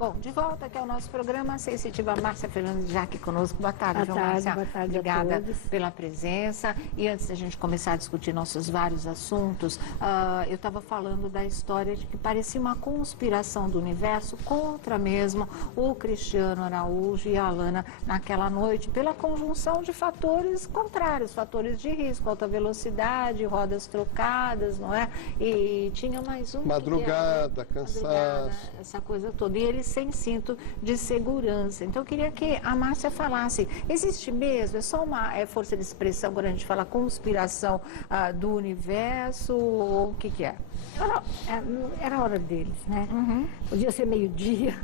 Bom, de volta aqui ao nosso programa, sensitiva Márcia Fernandes já aqui conosco. Boa tarde, João Márcia. Boa tarde. Obrigada a todos. pela presença. E antes da gente começar a discutir nossos vários assuntos, eu estava falando da história de que parecia uma conspiração do universo contra mesmo o Cristiano Araújo e a Alana naquela noite, pela conjunção de fatores contrários, fatores de risco, alta velocidade, rodas trocadas, não é? E tinha mais um... Madrugada, cansaço. Essa coisa toda. E eles sem cinto de segurança. Então, eu queria que a Márcia falasse, existe mesmo? É só uma força de expressão quando a gente fala conspiração do universo? Ou o que que é? Era a hora deles, né? Podia ser meio-dia,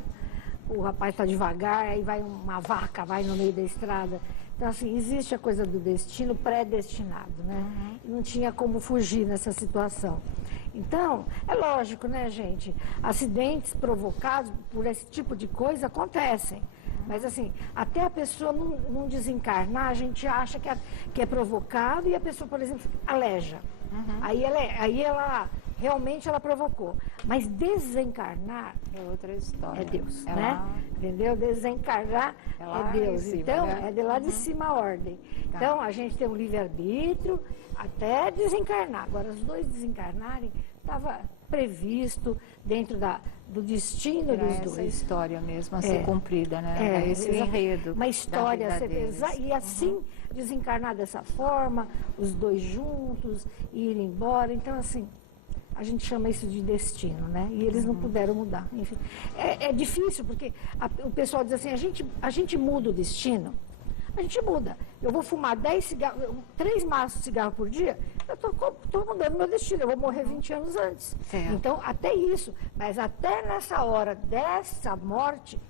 o rapaz está devagar, aí vai uma vaca, vai no meio da estrada. Então, assim, existe a coisa do destino predestinado, né? Não tinha como fugir nessa situação. Então, é lógico, né, gente? Acidentes provocados por esse tipo de coisa acontecem. Mas, assim, até a pessoa não desencarnar, a gente acha que é provocado e a pessoa, por exemplo, aleja. Aí ela realmente ela provocou. Mas desencarnar é outra história. É Deus, né? Entendeu? Desencarnar é Deus. Cima, então, né? é de lá de cima a ordem. Tá. Então, a gente tem um livre-arbítrio até desencarnar. Agora, os dois desencarnarem, estava previsto dentro do destino dos dois. Essa história mesmo a ser cumprida, né? Esse enredo. Uma história da vida deles. e assim desencarnar dessa forma, os dois juntos, ir embora. Então, assim, a gente chama isso de destino, né? E eles não puderam mudar. Enfim, é difícil, porque o pessoal diz assim, a gente muda o destino. A gente muda. Eu vou fumar 3 maços de cigarro por dia, eu estou mudando meu destino, eu vou morrer 20 anos antes. Certo. Então, até isso. Mas até nessa hora dessa morte,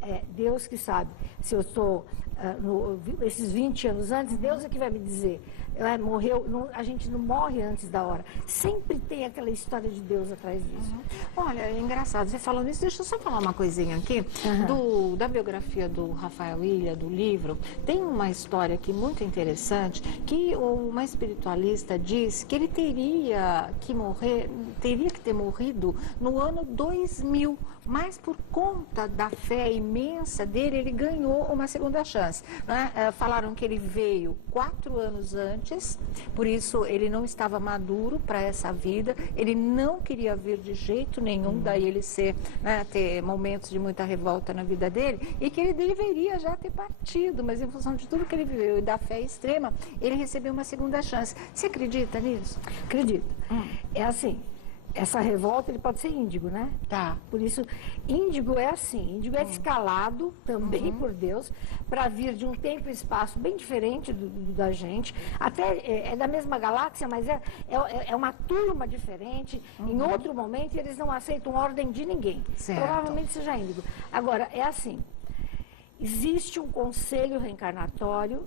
é Deus que sabe. Se eu estou esses 20 anos antes, Deus é que vai me dizer. A gente não morre antes da hora. Sempre tem aquela história de Deus atrás disso. Olha, é engraçado, você falando isso, deixa eu só falar uma coisinha aqui. Da biografia do Rafael Ilha, do livro, tem uma história aqui muito interessante, que uma espiritualista diz que ele teria que ter morrido no ano 2000, mas por conta da fé imensa dele, ele ganhou uma segunda chance. Né? Falaram que ele veio 4 anos antes, por isso ele não estava maduro para essa vida, ele não queria vir de jeito nenhum, daí ele ter momentos de muita revolta na vida dele, e que ele deveria já ter partido, mas em função de tudo que ele viveu e da fé extrema, ele recebeu uma segunda chance. Você acredita nisso? Acredito. É assim, essa revolta ele pode ser índigo, né? Tá. Por isso, índigo é assim, índigo é escalado também por Deus para vir de um tempo e espaço bem diferente da gente, até é da mesma galáxia, mas é uma turma diferente, em outro momento eles não aceitam ordem de ninguém. Certo. Provavelmente seja índigo. Agora, é assim, existe um conselho reencarnatório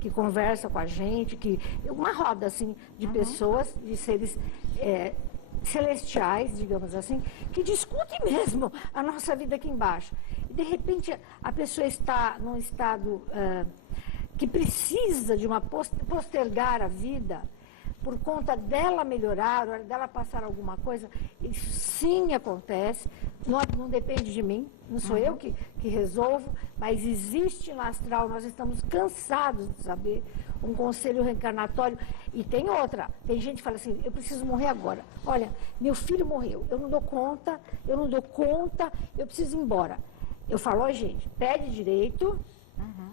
que conversa com a gente, uma roda assim de pessoas, de seres celestiais, digamos assim, que discutem mesmo a nossa vida aqui embaixo. E de repente a pessoa está num estado que precisa de postergar a vida por conta dela melhorar, dela passar alguma coisa. Isso sim acontece, não depende de mim, não sou eu que resolvo, mas existe no astral, nós estamos cansados de saber, um conselho reencarnatório. E tem outra, tem gente que fala assim, eu preciso morrer agora. Olha, meu filho morreu, eu não dou conta, eu preciso ir embora. Eu falo, ó, gente, pede direito,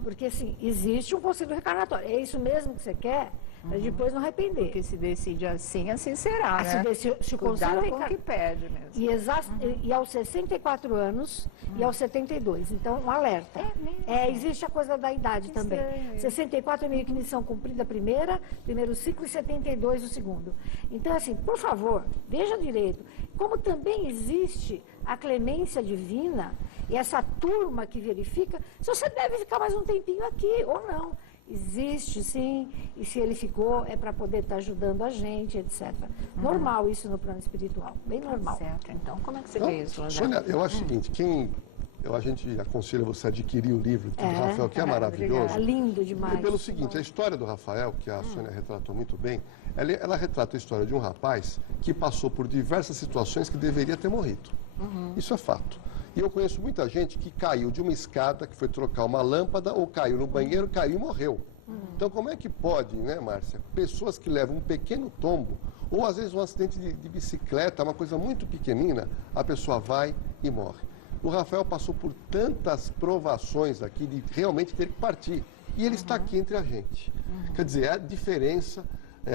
porque assim, existe um conselho reencarnatório. É isso mesmo que você quer? Para depois não arrepender. Porque se decide assim, assim será, né? Se o Cuidado conselho com o que pede mesmo. E aos 64 anos e aos 72. Então, um alerta. É mesmo? Existe a coisa da idade também. Estranho. 64 é meio que missão cumprida a primeiro ciclo, e 72 o segundo. Então, assim, por favor, veja direito. Como também existe a clemência divina e essa turma que verifica se você deve ficar mais um tempinho aqui ou não. Existe, sim, e se ele ficou é para poder estar ajudando a gente, etc. Normal isso no plano espiritual, bem normal. Certo, então como é que você vê isso, José? Sônia, eu acho o seguinte, a gente aconselha você a adquirir o livro do Rafael, que é maravilhoso. É lindo demais. Pelo seguinte, a história do Rafael, que a Sônia retratou muito bem, ela retrata a história de um rapaz que passou por diversas situações que deveria ter morrido. Isso é fato. E eu conheço muita gente que caiu de uma escada, que foi trocar uma lâmpada, ou caiu no banheiro, caiu e morreu. Então, como é que pode, né, Márcia, pessoas que levam um pequeno tombo, ou às vezes um acidente de bicicleta, uma coisa muito pequenina, a pessoa vai e morre. O Rafael passou por tantas provações aqui de realmente ter que partir. E ele está aqui entre a gente. Quer dizer, é a diferença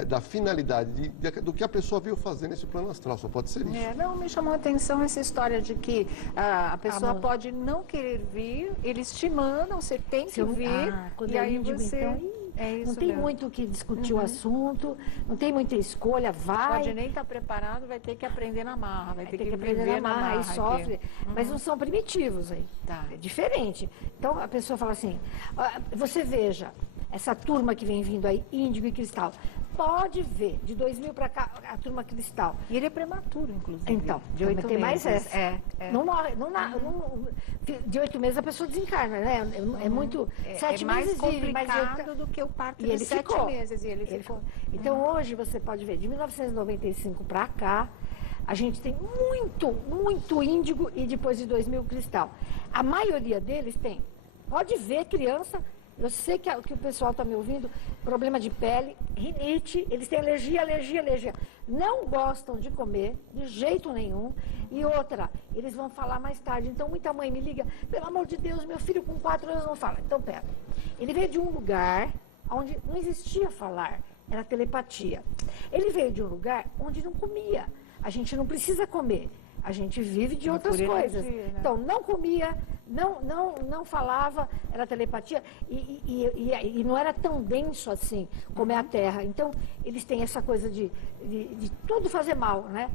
da finalidade do que a pessoa veio fazer nesse plano astral. Só pode ser isso. Não, me chamou a atenção essa história de que a pessoa pode não querer vir, eles te mandam, você tem que vir, quando e aí índigo, você... então, isso não tem mesmo. muito o que discutir o assunto, não tem muita escolha, vai. Pode nem estar preparado, vai ter que aprender na marra, vai ter que aprender viver na marra, e aqui. sofre, mas não são primitivos aí. Tá. É diferente. Então a pessoa fala assim, você veja, essa turma que vem vindo aí, Índigo e Cristal, pode ver, de 2000 para cá, a turma Cristal. E ele é prematuro, inclusive. Então, de 8 tem meses. mais essa. Não morre, de 8 meses a pessoa desencarna, né? É muito. 7 mais meses vive, mas complicado do que o parto e de 7 meses. E ele ficou. Então hoje você pode ver, de 1995 para cá, a gente tem muito Índigo e depois de 2000 Cristal. A maioria deles tem. Pode ver criança. Eu sei que o pessoal está me ouvindo, problema de pele, rinite, eles têm alergia. Não gostam de comer, de jeito nenhum. E outra, eles vão falar mais tarde. Então, muita mãe me liga, pelo amor de Deus, meu filho com 4 anos não fala. Então, pera. Ele veio de um lugar onde não existia falar, era telepatia. Ele veio de um lugar onde não comia. A gente não precisa comer. A gente vive de outras coisas. Né? Então, não comia, não falava, era telepatia, e não era tão denso assim como é a Terra. Então, eles têm essa coisa de tudo fazer mal, né?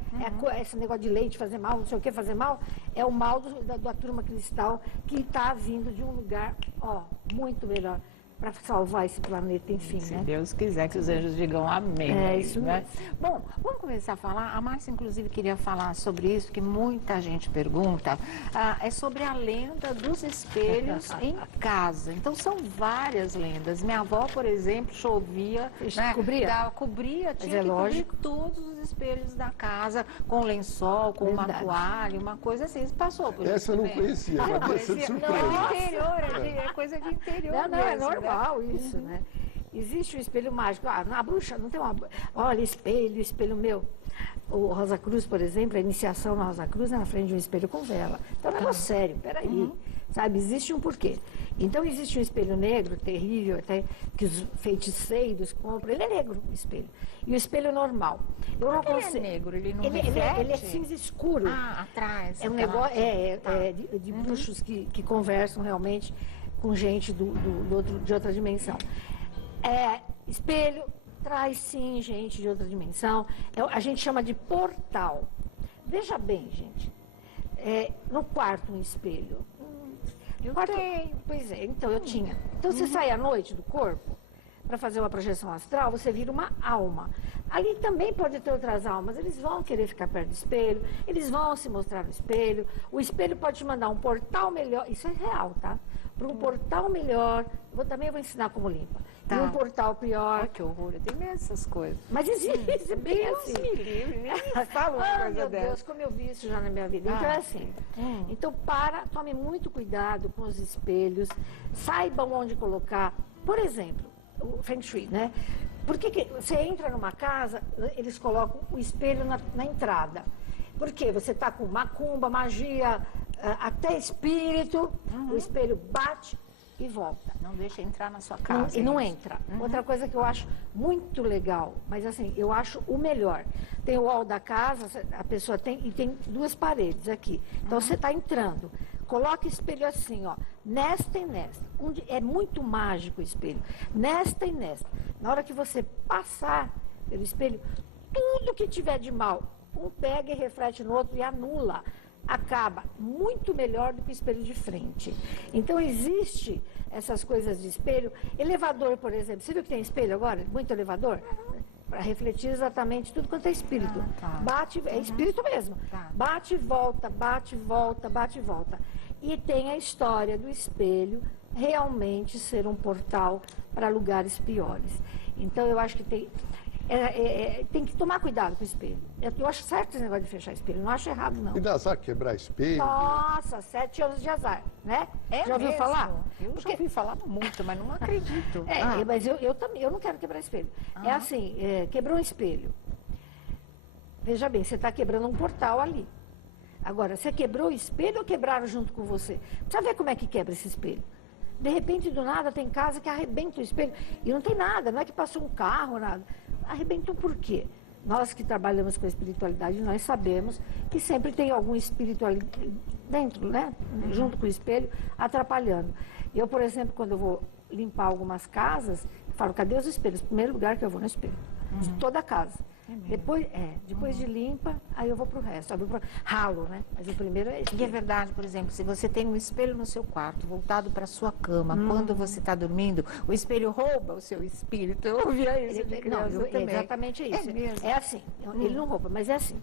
Esse negócio de leite fazer mal, não sei o que fazer mal, é o mal da turma Cristal que está vindo de um lugar, muito melhor para salvar esse planeta, enfim, Se né? Deus quiser que os anjos digam amém. É isso né? mesmo. Bom, vamos começar a falar. A Márcia, inclusive, queria falar sobre isso, que muita gente pergunta. É sobre a lenda dos espelhos em casa. Então, são várias lendas. Minha avó, por exemplo, chovia, né? Cobria, tinha que cobrir todos os espelhos da casa com lençol, com uma toalha, uma coisa assim. Isso passou por Essa eu não conhecia, mas devia ser de surpresa. Não, interior, é coisa de interior. Não, é normal isso, né? Existe o espelho mágico. Na bruxa não tem uma... Olha, espelho meu. O Rosa Cruz, por exemplo, a iniciação na Rosa Cruz é na frente de um espelho com vela. Então, é um negócio sério, peraí. Sabe, existe um porquê. Então, existe um espelho negro, terrível, até que os feiticeiros compram. Ele é negro, o espelho. E o espelho normal. Eu não consigo... Ele é negro, ele não ele é cinza escuro. Atrás. É um negócio de bruxos que conversam realmente com gente de outra dimensão. Espelho traz sim gente de outra dimensão. A gente chama de portal. Veja bem, gente. No quarto um espelho. Eu tenho. Pois é, então eu tinha. Então você sai à noite do corpo para fazer uma projeção astral, você vira uma alma. Ali também pode ter outras almas, eles vão querer ficar perto do espelho, eles vão se mostrar no espelho. O espelho pode te mandar um portal melhor, isso é real, tá? Para um portal melhor, também vou ensinar como limpa. E um portal pior. Ai, que horror, eu tenho medo dessas coisas. Mas existe, bem Deus assim. me livre, nem fala uma coisa meu dessa. Deus, como eu vi isso já na minha vida. Então é assim. Então tome muito cuidado com os espelhos, saibam onde colocar. Por exemplo, o Feng Shui, né? Porque você entra numa casa, eles colocam o espelho na entrada. Porque você está com macumba, magia, até espírito, o espelho bate e volta. Não deixa entrar na sua casa. E não entra. Outra coisa que eu acho muito legal, mas assim, eu acho o melhor. Tem o hall da casa, a pessoa tem, e tem 2 paredes aqui. Então você está entrando. Coloca espelho assim, nesta e nesta. É muito mágico o espelho. Nesta e nesta. Na hora que você passar pelo espelho, tudo que tiver de mal, um pega e reflete no outro e anula. Acaba muito melhor do que o espelho de frente. Então, existe essas coisas de espelho. Elevador, por exemplo. Você viu que tem espelho agora? Muito elevador? Para refletir exatamente tudo quanto é espírito. Bate, é espírito mesmo. Bate e volta, bate e volta, bate e volta. E tem a história do espelho realmente ser um portal para lugares piores. Então, eu acho que tem... tem que tomar cuidado com o espelho. Eu acho certo esse negócio de fechar espelho, não acho errado, não. E dá azar quebrar espelho? Nossa, 7 anos de azar, né? É já ouviu mesmo? falar? Eu já ouvi falar muito, mas não acredito. Mas eu também, eu não quero quebrar espelho. É assim, quebrou um espelho. Veja bem, você está quebrando um portal ali. Agora, você quebrou o espelho ou quebraram junto com você? Precisa ver como é que quebra esse espelho. De repente, do nada, tem casa que arrebenta o espelho. E não tem nada, não é que passou um carro, nada. Arrebentou por quê? Nós que trabalhamos com a espiritualidade, nós sabemos que sempre tem algum espírito ali dentro, né? Junto com o espelho, atrapalhando. Eu, por exemplo, quando eu vou limpar algumas casas, eu falo, cadê os espelhos? Primeiro lugar que eu vou no espelho. De toda a casa. Depois de limpa, aí eu vou pro resto. Eu vou pro ralo, né? Mas o primeiro é espelho. E é verdade, por exemplo, se você tem um espelho no seu quarto, voltado para sua cama, quando você está dormindo, o espelho rouba o seu espírito. Eu ouvia isso de criança também. É exatamente isso. É mesmo? É assim, ele não rouba, mas é assim.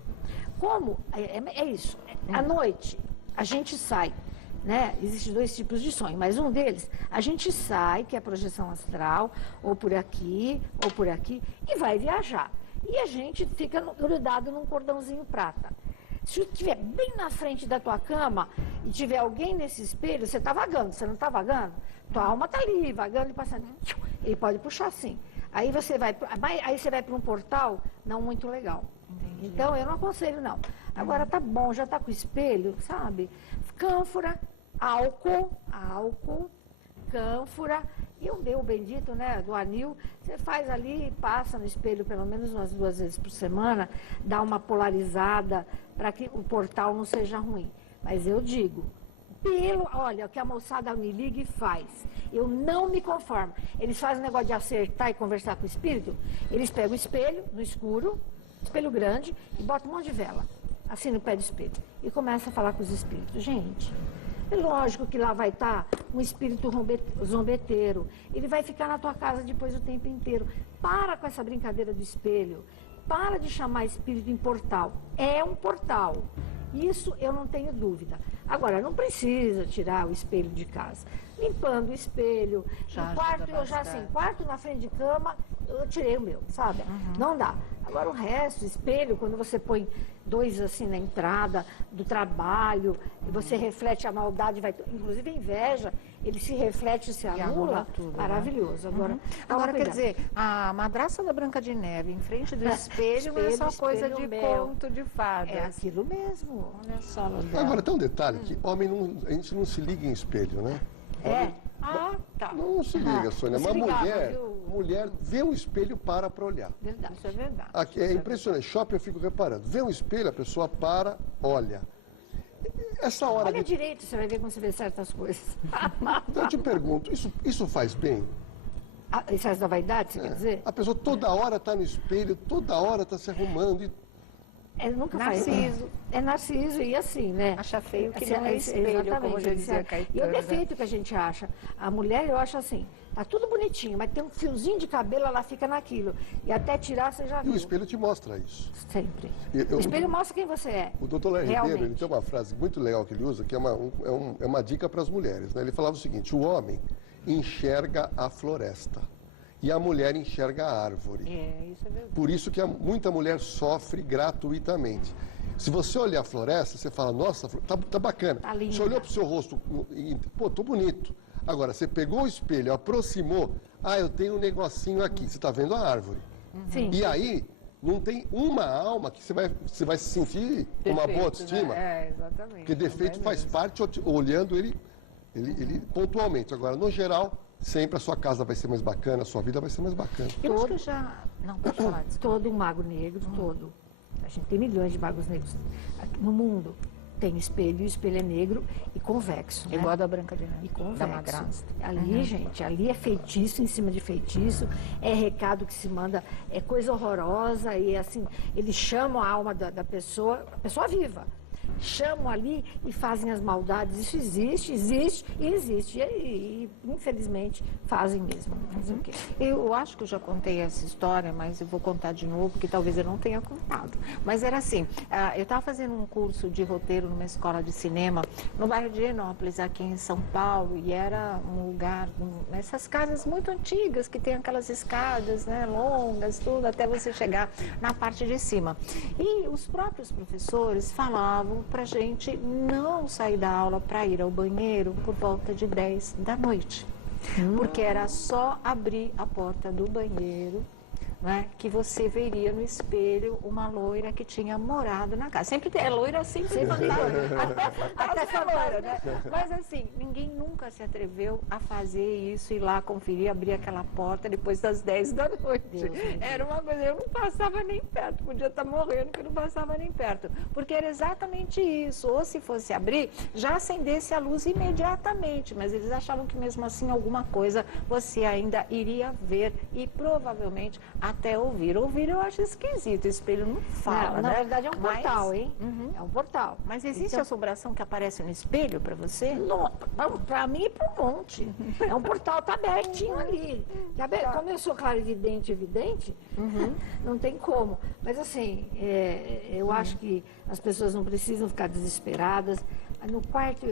Como, é isso, à noite, a gente sai, né? Existem 2 tipos de sonho, mas um deles, a gente sai, que é a projeção astral, ou por aqui, e vai viajar. E a gente fica grudado num cordãozinho prata. Se estiver bem na frente da tua cama e tiver alguém nesse espelho, você está vagando, você não está vagando? Tua alma está ali, vagando e passando. Ele pode puxar assim. Aí você vai para um portal não muito legal. Entendi. Então, eu não aconselho, não. Agora, tá bom, já está com o espelho, sabe? Cânfora, álcool, cânfora. E o meu bendito, né, do anil, você faz ali, passa no espelho pelo menos umas 2 vezes por semana, dá uma polarizada para que o portal não seja ruim. Mas eu digo, olha, o que a moçada me liga e faz. Eu não me conformo. Eles fazem o negócio de acertar e conversar com o espírito, eles pegam o espelho no escuro, espelho grande, e botam um monte de vela, assim no pé do espelho, e começa a falar com os espíritos. Gente, é lógico que lá vai estar um espírito zombeteiro. Ele vai ficar na tua casa depois o tempo inteiro. Para com essa brincadeira do espelho. Para de chamar espírito em portal. É um portal. Isso eu não tenho dúvida. Agora, não precisa tirar o espelho de casa. Limpando o espelho. No quarto, eu já assim, quarto na frente de cama, eu tirei o meu, sabe? Não dá. Agora o resto, espelho, quando você põe 2 assim na entrada do trabalho, e você reflete a maldade, inclusive a inveja, ele se reflete e se anula, tudo, maravilhoso. Né? Agora quer dizer, a madraça da Branca de Neve em frente do espelho não é só coisa de conto de fada. É aquilo mesmo. Olha só, agora tem um detalhe que homem a gente não se liga em espelho, né? Tá. Não se liga, Sônia. Uma mulher vê um espelho para olhar. Verdade. Isso é verdade. Aqui, é impressionante. Shopping eu fico reparando. Vê um espelho, a pessoa para, olha. Essa hora olha direito, você vai ver como você vê certas coisas. Então eu te pergunto, isso faz bem? Excesso da vaidade, você quer dizer? A pessoa toda hora está no espelho, toda hora está se arrumando. Nunca Narciso. Faz. É narciso e assim, né? Acha feio que assim, não é espelho, como já dizia Caetano. E o defeito que a gente acha. A mulher, eu acho assim, tá tudo bonitinho, mas tem um fiozinho de cabelo, ela fica naquilo. E até tirar, você já E viu. o espelho te mostra isso. Sempre. O espelho mostra quem você é. O doutor Léo Ribeiro, ele tem uma frase muito legal que ele usa, que é uma dica para as mulheres. Né? Ele falava o seguinte, o homem enxerga a floresta. E a mulher enxerga a árvore. Isso é verdade. Por isso que muita mulher sofre gratuitamente. Se você olhar a floresta, você fala, nossa, tá bacana. Tá linda. Você olhou para o seu rosto e, pô, tô bonito. Agora, você pegou o espelho, aproximou, eu tenho um negocinho aqui. Você está vendo a árvore. Sim. E aí, não tem uma alma que você vai se sentir com uma boa autoestima. Né? Exatamente. Porque defeito faz parte olhando ele pontualmente. Agora, no geral, sempre a sua casa vai ser mais bacana, a sua vida vai ser mais bacana. Eu acho que já... Não, pode falar. Todo um mago negro, todo. A gente tem milhões de magos negros no mundo. Tem espelho, e o espelho é negro e convexo. Né? Igual a da Branca de Neve. E convexo. Da madrasta. Ali, gente, ali é feitiço em cima de feitiço, é recado que se manda, é coisa horrorosa, e assim, eles chamam a alma da pessoa, a pessoa viva. chamam ali e fazem as maldades. Isso existe e existe. E infelizmente, fazem mesmo. Fazer o quê? Eu acho que eu já contei essa história, mas eu vou contar de novo, porque talvez eu não tenha contado. Mas era assim, eu estava fazendo um curso de roteiro numa escola de cinema, no bairro de Higienópolis, aqui em São Paulo, e era um lugar, nessas casas muito antigas, que tem aquelas escadas, né, longas, tudo, até você chegar na parte de cima. E os próprios professores falavam pra gente não sair da aula para ir ao banheiro por volta de 10 da noite. Porque era só abrir a porta do banheiro, né, que você veria no espelho uma loira que tinha morado na casa. Sempre tem, loira sempre fantasma, até loira, né? Mas assim, ninguém nunca se atreveu a fazer isso, ir lá conferir, abrir aquela porta depois das 10 da noite. Era uma coisa, eu não passava nem perto, podia estar morrendo que eu não passava nem perto, porque era exatamente isso, ou se fosse abrir, já acendesse a luz imediatamente, mas eles achavam que mesmo assim alguma coisa você ainda iria ver e provavelmente até ouvir. Ouvir eu acho esquisito, o espelho não fala, Na né? verdade é um portal, hein? É um portal. Mas existe assombração que aparece no espelho para você? Para mim e para um monte. É um portal, tá abertinho ali. Tá aberto. Como eu sou clarividente e evidente, não tem como. Mas assim, eu acho que as pessoas não precisam ficar desesperadas. No quarto,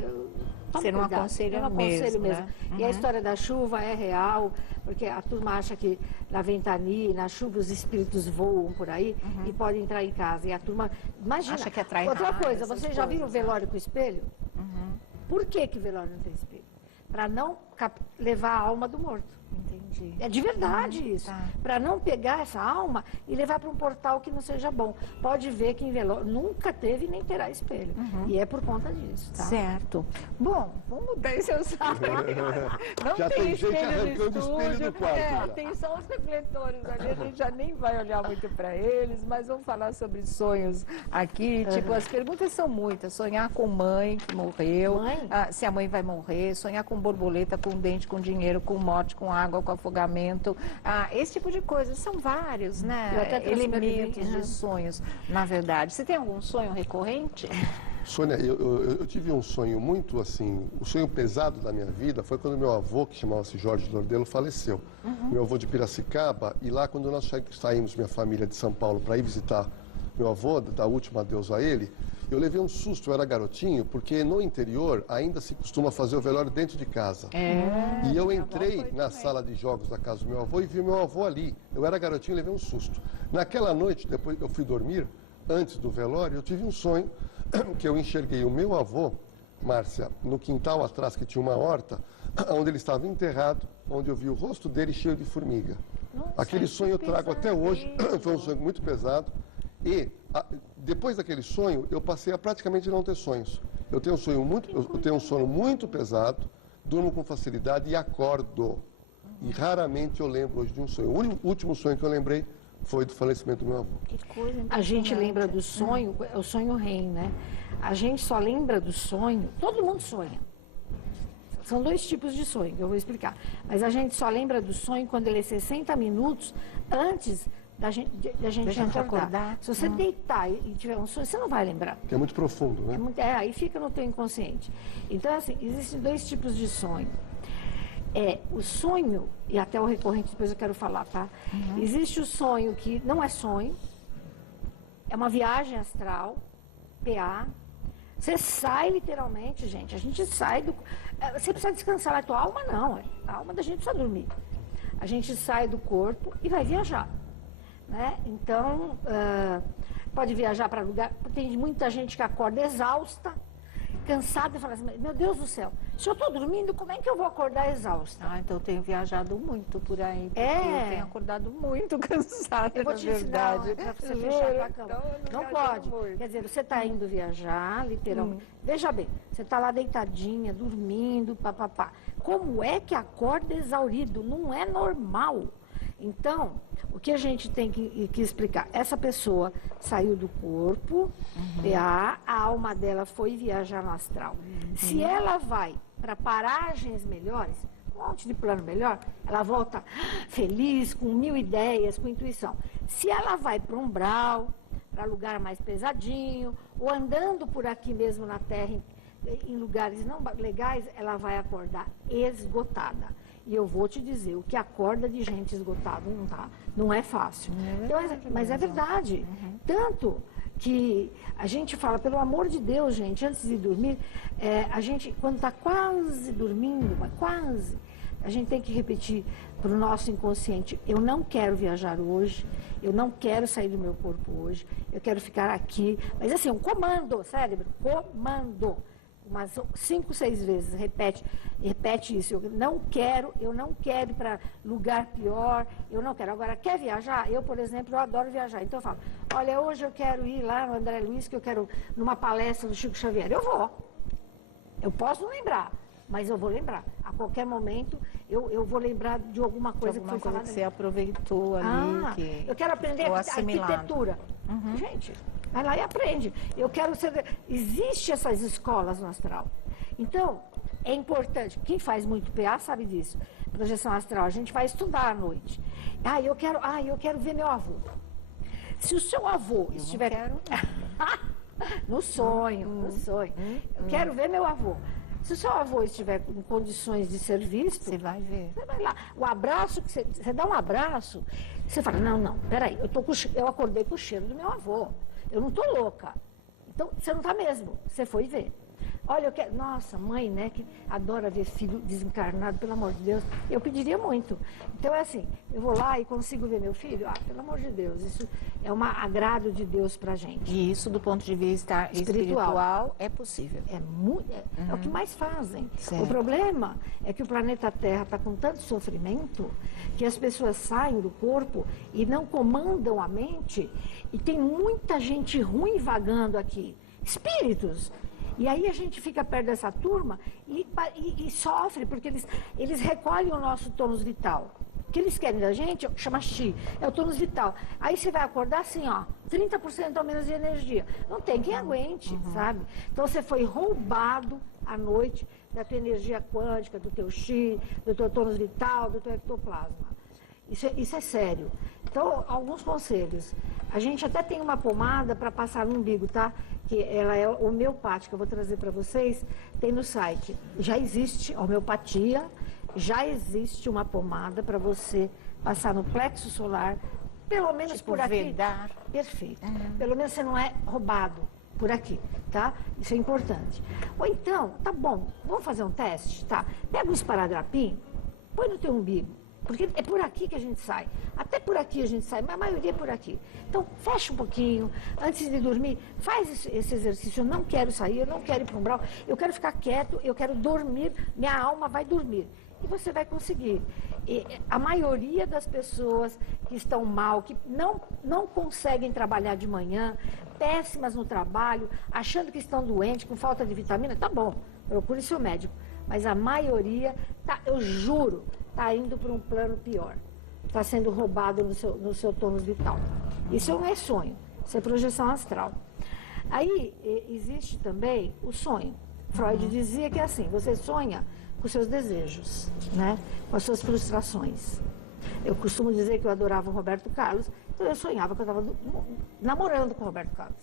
você não aconselha mesmo, né? E a história da chuva é real, porque a turma acha que na ventania, na chuva, os espíritos voam por aí e podem entrar em casa. E a turma, imagina. Acha que atrai outra raio, coisa, essas vocês já viram o coisas, né? velório com espelho? Por que o velório não tem espelho? Para não levar a alma do morto. Entendi. É de verdade isso. Tá. Para não pegar essa alma e levar para um portal que não seja bom. Pode ver que em velório nunca teve nem terá espelho. E é por conta disso, tá? Certo. Bom, vamos mudar esse assunto. Não Já tem gente espelho no arrancando espelho do quarto, já. Tem só os refletores ali, a gente já nem vai olhar muito para eles, mas vamos falar sobre sonhos aqui. Tipo, as perguntas são muitas. Sonhar com mãe que morreu, Mãe? se a mãe vai morrer, sonhar com borboleta, com dente, com dinheiro, com morte, com água, com afogamento. Esse tipo de coisa. São vários, né? Eu até trouxe meu Elementos livrinho, de sonhos, na verdade. Você tem algum sonho recorrente? Sônia, eu tive um sonho muito assim, o sonho pesado da minha vida foi quando meu avô, que chamava-se Jorge Lordelo, faleceu. Meu avô de Piracicaba, e lá quando nós saímos, minha família de São Paulo, para ir visitar meu avô, dar último adeus a ele, eu levei um susto, eu era garotinho, porque no interior ainda se costuma fazer o velório dentro de casa. E eu entrei na sala de jogos da casa do meu avô e vi meu avô ali. Eu era garotinho e levei um susto. Naquela noite, depois eu fui dormir, antes do velório, eu tive um sonho que eu enxerguei o meu avô, Márcia, no quintal atrás, que tinha uma horta, onde ele estava enterrado, onde eu vi o rosto dele cheio de formiga. Aquele sonho eu trago até hoje, foi um sonho muito pesado. E depois daquele sonho, eu passei a praticamente não ter sonhos. Eu tenho um sono muito pesado, durmo com facilidade e acordo. E raramente eu lembro hoje de um sonho. O último sonho que eu lembrei foi do falecimento do meu avô. Que coisa A gente lembra do sonho, é o sonho REM, né? A gente só lembra do sonho, todo mundo sonha. São dois tipos de sonho, que eu vou explicar. Mas a gente só lembra do sonho quando ele é 60 minutos antes da gente acordar. Se você deitar e tiver um sonho, você não vai lembrar. Que é muito profundo, né? Aí fica no teu inconsciente. Então, assim, existem dois tipos de sonho. O sonho, e até o recorrente, depois eu quero falar, tá? Existe o sonho que não é sonho, é uma viagem astral, PA. Você sai literalmente, gente. A gente sai do. Você precisa descansar, mas a tua alma não. A alma da gente precisa dormir. A gente sai do corpo e vai viajar. Né? Então, pode viajar para lugar. Tem muita gente que acorda exausta, cansada e fala assim: meu Deus do céu, se eu estou dormindo, como é que eu vou acordar exausta? Então eu tenho viajado muito por aí. Porque É. Eu tenho acordado muito cansada, Eu vou na te ensinar verdade. para você fechar a cama. Então, eu Não viajado pode. muito. Quer dizer, você está indo viajar, literalmente. Veja bem, você está lá deitadinha, dormindo, papapá. Como é que acorda exaurido? Não é normal. Então, o que a gente tem que explicar? Essa pessoa saiu do corpo, a alma dela foi viajar no astral. Se ela vai para paragens melhores, um monte de plano melhor, ela volta feliz, com 1000 ideias, com intuição. Se ela vai para o umbral, para lugar mais pesadinho, ou andando por aqui mesmo na Terra, em lugares não legais, ela vai acordar esgotada. E eu vou te dizer, o que acorda de gente esgotada não é fácil. Mas é verdade. Tanto que a gente fala, pelo amor de Deus, gente, antes de dormir, a gente, quando está quase dormindo, mas quase, a gente tem que repetir para o nosso inconsciente, eu não quero viajar hoje, eu não quero sair do meu corpo hoje, eu quero ficar aqui. Mas assim, um comando, cérebro, comando. Umas 5, 6 vezes, repete isso. Eu não quero ir para lugar pior, eu não quero. Agora, quer viajar? Eu, por exemplo, eu adoro viajar. Então eu falo, olha, hoje eu quero ir lá no André Luiz, que eu quero numa palestra do Chico Xavier. Eu vou. Eu posso não lembrar, mas eu vou lembrar. A qualquer momento, eu vou lembrar de alguma coisa que foi falada. Que você aproveitou ali. Eu quero aprender arquitetura. Gente, vai lá e aprende. Eu quero ser... Existem essas escolas no astral. Então, é importante. Quem faz muito PA sabe disso. Projeção astral, a gente vai estudar à noite. Eu quero ver meu avô. Se o seu avô estiver... no sonho. Eu quero ver meu avô. Se o seu avô estiver em condições de ser visto, você vai ver. Você vai lá. O abraço, você dá um abraço, você fala, não, peraí, eu acordei com o cheiro do meu avô. Eu não estou louca. Então, você não está mesmo. Você foi ver. Olha, eu quero... Nossa, mãe, né, que adora ver filho desencarnado, pelo amor de Deus. Eu pediria muito. Então, é assim, eu vou lá e consigo ver meu filho? Pelo amor de Deus, isso é um agrado de Deus pra gente. E isso, do ponto de vista espiritual é possível. É o que mais fazem. Certo. O problema é que o planeta Terra está com tanto sofrimento que as pessoas saem do corpo e não comandam a mente, e tem muita gente ruim vagando aqui. Espíritos. E aí a gente fica perto dessa turma e sofre, porque eles recolhem o nosso tônus vital. O que eles querem da gente chama Chi, é o tônus vital. Aí você vai acordar assim, 30% ou menos de energia. Não tem quem aguente, sabe? Então você foi roubado à noite da tua energia quântica, do teu Chi, do teu tônus vital, do teu ectoplasma. Isso é sério. Então, alguns conselhos. A gente até tem uma pomada para passar no umbigo, tá? Que ela é homeopática, eu vou trazer para vocês. Tem no site. Já existe homeopatia, já existe uma pomada para você passar no plexo solar, pelo menos tipo por aqui. Vedar. Perfeito. Pelo menos você não é roubado por aqui, tá? Isso é importante. Ou então, tá bom, vamos fazer um teste, tá? Pega um esparadrapim, põe no teu umbigo. Porque é por aqui que a gente sai. Até por aqui a gente sai, mas a maioria é por aqui. Então, fecha um pouquinho. Antes de dormir, faz esse exercício. Eu não quero sair, eu não quero ir para um umbral. Eu quero ficar quieto, eu quero dormir. Minha alma vai dormir. E você vai conseguir. E a maioria das pessoas que estão mal, que não conseguem trabalhar de manhã, péssimas no trabalho, achando que estão doentes, com falta de vitamina, tá bom, procure seu médico. Mas a maioria, eu juro, está indo para um plano pior. Está sendo roubado no seu tônus vital. Isso não é sonho, isso é projeção astral. Aí existe também o sonho. Freud dizia que é assim, você sonha com seus desejos, né? Com as suas frustrações. Eu costumo dizer que eu adorava o Roberto Carlos, então eu sonhava que eu estava namorando com o Roberto Carlos.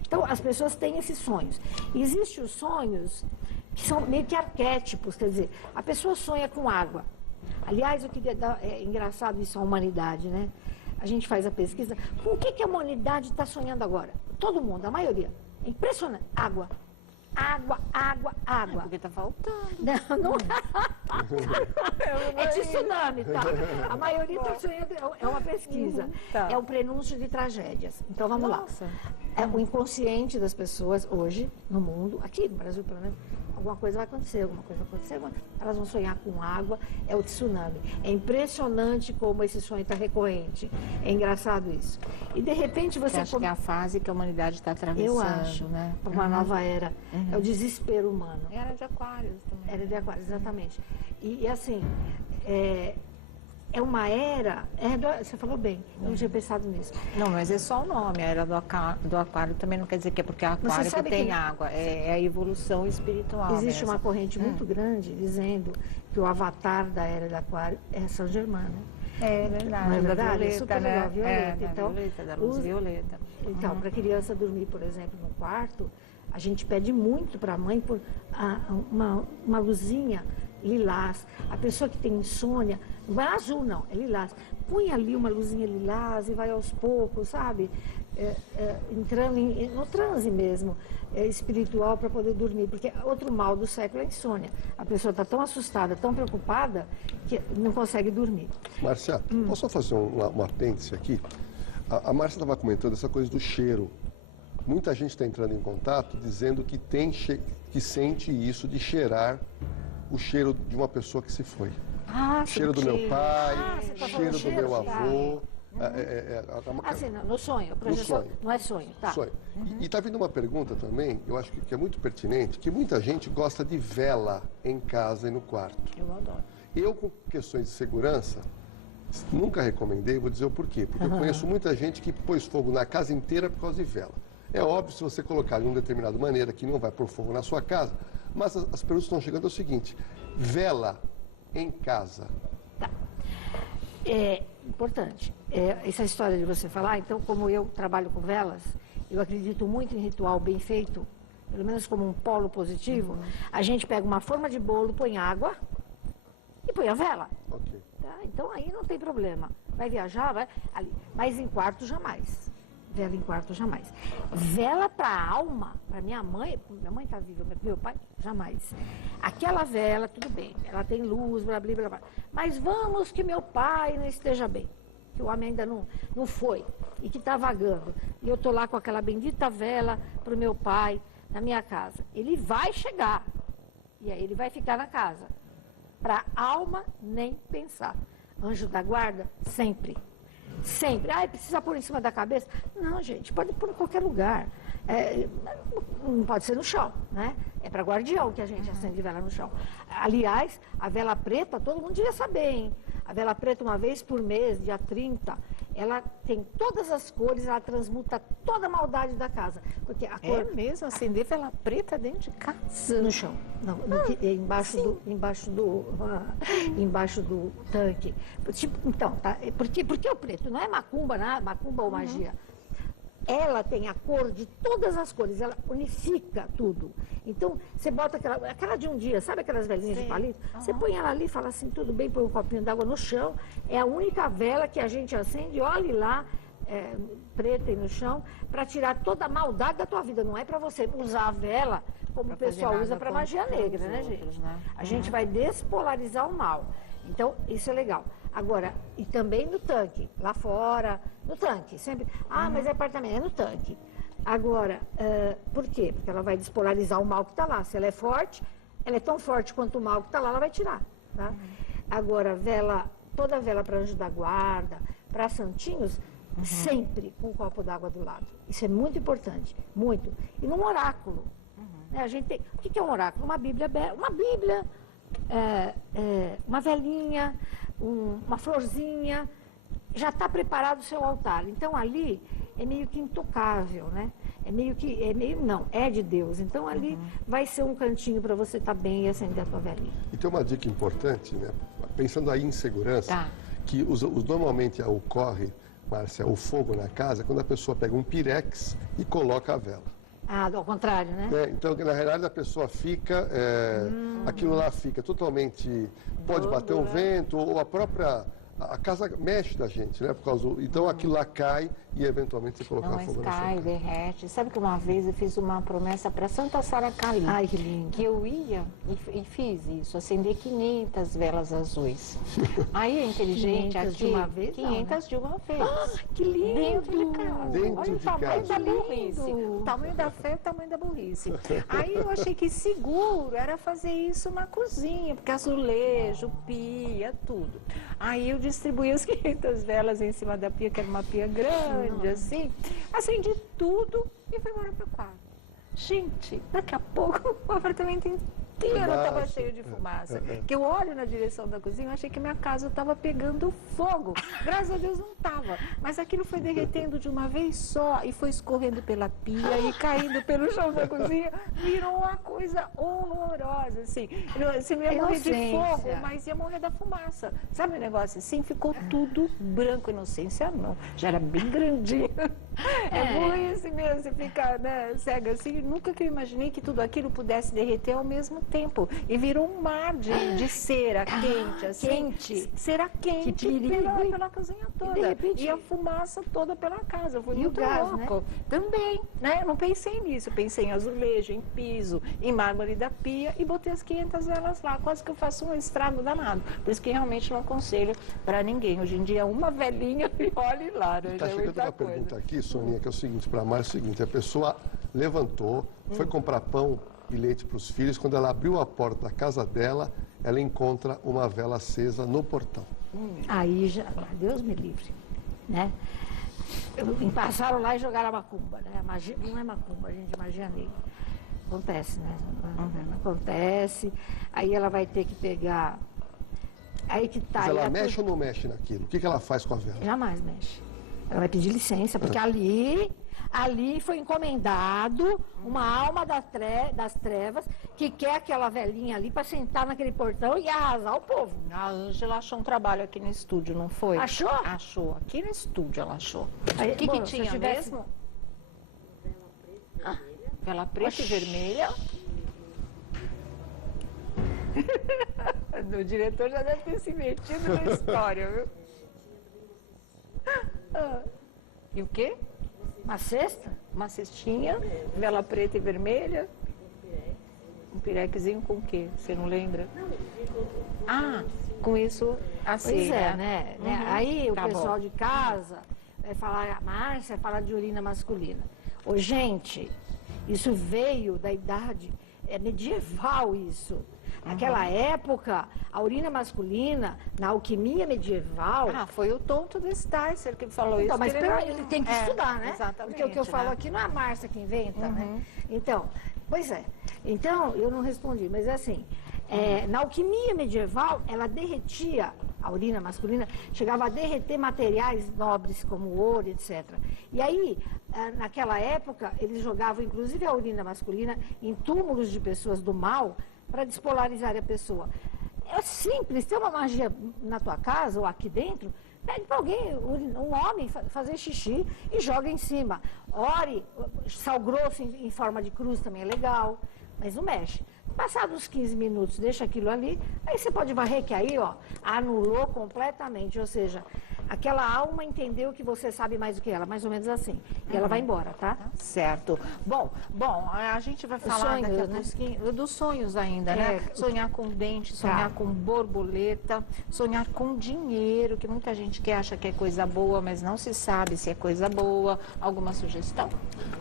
Então as pessoas têm esses sonhos. Existem os sonhos que são meio que arquétipos, quer dizer, a pessoa sonha com água. Aliás, é engraçado isso, a humanidade, né? A gente faz a pesquisa. Com o que a humanidade está sonhando agora? Todo mundo, a maioria. É impressionante. Água. Água, água, água. Porque está faltando. Não. É tsunami, tá? A maioria está sonhando, é uma pesquisa. Tá. É um prenúncio de tragédias. Então vamos Nossa. lá. É o inconsciente das pessoas hoje, no mundo, aqui no Brasil pelo menos, alguma coisa vai acontecer, elas vão sonhar com água, é o tsunami. É impressionante como esse sonho está recorrente. É engraçado isso. E de repente você... acha que é a fase que a humanidade está atravessando, eu acho, né? Para uma nova era. É o desespero humano. Era de Aquários também. Era de Aquário, exatamente. E assim, é uma era... você falou bem, eu não tinha pensado nisso. Não, mas é só o nome. A era do Aquário também não quer dizer que é porque é Aquário que tem água. É a evolução espiritual. Existe mesmo. uma corrente muito grande dizendo que o avatar da era do Aquário é São Germain, né? É verdade. Não é da verdade? É violeta, super né? legal, violeta. Da Então, violeta, da luz violeta. Então, para a criança dormir, por exemplo, no quarto, a gente pede muito para a mãe por uma luzinha lilás. A pessoa que tem insônia, não é azul não, é lilás. Põe ali uma luzinha lilás e vai aos poucos, sabe? Entrando no transe mesmo, espiritual para poder dormir. Porque outro mal do século é a insônia. A pessoa está tão assustada, tão preocupada, que não consegue dormir. Márcia, posso só fazer um apêndice aqui? A Márcia estava comentando essa coisa do cheiro. Muita gente está entrando em contato dizendo que que sente isso de cheirar o cheiro de uma pessoa que se foi. Cheiro do meu pai, você tá cheiro falando do meu cheiro? avô. Assim, no sonho, sonho. não é sonho, tá? Sonho. E está vindo uma pergunta também, eu acho que é muito pertinente, que muita gente gosta de vela em casa e no quarto. Eu adoro. Eu, com questões de segurança, nunca recomendei, vou dizer o porquê. Porque eu conheço muita gente que pôs fogo na casa inteira por causa de vela. É óbvio, se você colocar de uma determinada maneira, que não vai pôr fogo na sua casa, mas as perguntas estão chegando é o seguinte: vela em casa. Tá. É importante. Essa história de você falar, então, como eu trabalho com velas, eu acredito muito em ritual bem feito, pelo menos como um polo positivo. A gente pega uma forma de bolo, põe água e põe a vela. Ok. Tá? Então aí não tem problema. Vai viajar, vai ali. Mas em quarto jamais. Vela em quarto jamais. Vela para a alma, para minha mãe está viva, meu pai, jamais. Aquela vela, tudo bem, ela tem luz, blá, blá, blá, blá. Mas vamos que meu pai não esteja bem, que o homem ainda não foi e que está vagando. E eu estou lá com aquela bendita vela para o meu pai na minha casa. Ele vai chegar e aí ele vai ficar na casa. Para a alma, nem pensar. Anjo da guarda, sempre. Sempre. Precisa pôr em cima da cabeça? Não, gente, pode pôr em qualquer lugar. Não pode ser no chão, né? É para guardião que a gente acende vela no chão. Aliás, a vela preta, todo mundo devia saber, hein? A vela preta, uma vez por mês, dia 30, ela tem todas as cores, ela transmuta toda a maldade da casa. Porque a cor... É mesmo? Acender vela preta dentro de casa? No chão. Não, embaixo do tanque. Tipo, então, tá? Por que o preto? Não é macumba, né? Macumba ou magia. Ela tem a cor de todas as cores, ela unifica tudo. Então, você bota aquela de um dia, sabe aquelas velinhas de palito? Você põe ela ali e fala assim, tudo bem, põe um copinho d'água no chão. É a única vela que a gente acende, olhe lá, preta e no chão, para tirar toda a maldade da tua vida. Não é para você usar a vela como o pessoal usa para magia negra, né, gente? Né? A gente vai despolarizar o mal. Então, isso é legal. Agora, e também no tanque, lá fora, no tanque, sempre. Mas é apartamento, é no tanque. Agora, por quê? Porque ela vai despolarizar o mal que está lá. Se ela é forte, ela é tão forte quanto o mal que está lá, ela vai tirar. Tá? Agora, toda vela para anjo da guarda, para santinhos, sempre com um copo d'água do lado. Isso é muito importante, muito. E num oráculo. Né, a gente tem, o que é um oráculo? Uma Bíblia, uma velinha, uma florzinha, já está preparado o seu altar. Então ali é meio que intocável, né? É de Deus. Então ali vai ser um cantinho para você estar bem e acender a tua velinha. E tem uma dica importante, né? Pensando aí em segurança, que normalmente ocorre, Márcia, o fogo na casa quando a pessoa pega um pirex e coloca a vela. Ao contrário, né? Então, na realidade, a pessoa fica, aquilo lá fica totalmente, pode bater um vento, ou a casa mexe da gente, né? Então, aquilo lá cai e, eventualmente, você colocar fogo na sua cai, casa. derrete. Sabe que uma vez eu fiz uma promessa para Santa Sara Cali. Ai, que lindo. Que eu ia e fiz isso, acender 500 velas azuis. Aí a inteligente 500 aqui... de uma vez? 500 de uma vez. Que lindo! Dentro de casa. Dentro Olha o de tamanho casa. da burrice. O tamanho da fé, o tamanho da burrice. Aí eu achei que seguro era fazer isso na cozinha, porque azulejo, pia, tudo. Aí eu distribuí as 500 velas em cima da pia, que era uma pia grande, assim. Acendi tudo e fui embora para o quarto. Gente, daqui a pouco o apartamento inteiro inteiro estava cheio de fumaça. Que eu olho na direção da cozinha, eu achei que minha casa estava pegando fogo. Graças a Deus não estava. Mas aquilo foi derretendo de uma vez só e foi escorrendo pela pia e caindo pelo chão da cozinha. Virou uma coisa horrorosa, assim. Você não ia morrer de fogo, mas ia morrer da fumaça. Sabe o negócio assim? Ficou tudo branco. Inocência não. Já era bem grandinho. É ruim assim mesmo, você fica, né, cega assim. Nunca que eu imaginei que tudo aquilo pudesse derreter ao mesmo tempo. E virou um mar de cera quente, assim. Quente. Cera quente pela cozinha toda. E a fumaça toda pela casa. Foi muito louco. Né? Também, né? Eu não pensei nisso. Eu pensei em azulejo, em piso, em mármore da pia e botei as 500 velas lá. Quase que eu faço um estrago danado. Por isso que realmente não aconselho para ninguém. Hoje em dia, uma velinha e olhe lá. Né? Está chegando uma pergunta aqui, Soninha, que é o seguinte, para a Márcia, é o seguinte, a pessoa levantou, foi comprar pão e leite para os filhos, quando ela abriu a porta da casa dela, ela encontra uma vela acesa no portão. Aí já, Deus me livre, né? Passaram lá e jogaram a macumba, né? Magia, não é macumba, gente, magia negra. Acontece, né? Acontece, aí ela vai ter que pegar... Aí que tá... Mas ela mexe ou não mexe naquilo? O que ela faz com a vela? Jamais mexe. Ela vai pedir licença, porque ali foi encomendado uma alma das trevas que quer aquela velhinha ali para sentar naquele portão e arrasar o povo. A Ângela achou um trabalho aqui no estúdio, não foi? Achou? Achou. Aqui no estúdio ela achou. Aí, o que tinha tivesse... mesmo? Vela preta e vermelha. O diretor já deve ter se metido na história, viu? E o quê? Uma cesta? Uma cestinha, vela preta e vermelha. Um pirequezinho com o quê? Você não lembra? Com isso assim. Pois é, né? Aí o pessoal bom. de casa vai falar, a Márcia fala de urina masculina. Ô, gente, isso veio da idade medieval, isso. Naquela época, a urina masculina, na alquimia medieval... foi o tonto do Sticer que falou isso. Mas ele tem que estudar, né? Exatamente. Porque o que eu falo aqui não é a Márcia que inventa, né? Então, pois é. Então, eu não respondi, mas assim, na alquimia medieval, ela derretia, a urina masculina, chegava a derreter materiais nobres como ouro, etc. E aí, naquela época, eles jogavam, inclusive, a urina masculina em túmulos de pessoas do mal, para despolarizar a pessoa. É simples, tem uma magia na tua casa ou aqui dentro, pede para alguém, um homem, fazer xixi e joga em cima. Ore, sal grosso em forma de cruz também é legal, mas não mexe. Passados uns 15 minutos, deixa aquilo ali, aí você pode varrer que aí, anulou completamente, ou seja, aquela alma entendeu que você sabe mais do que ela, mais ou menos assim. E ela vai embora, tá? Certo. Bom, a gente vai falar daqui a pouquinho dos sonhos ainda, né? Sonhar com dente, sonhar com borboleta, sonhar com dinheiro, que muita gente que acha que é coisa boa, mas não se sabe se é coisa boa. Alguma sugestão?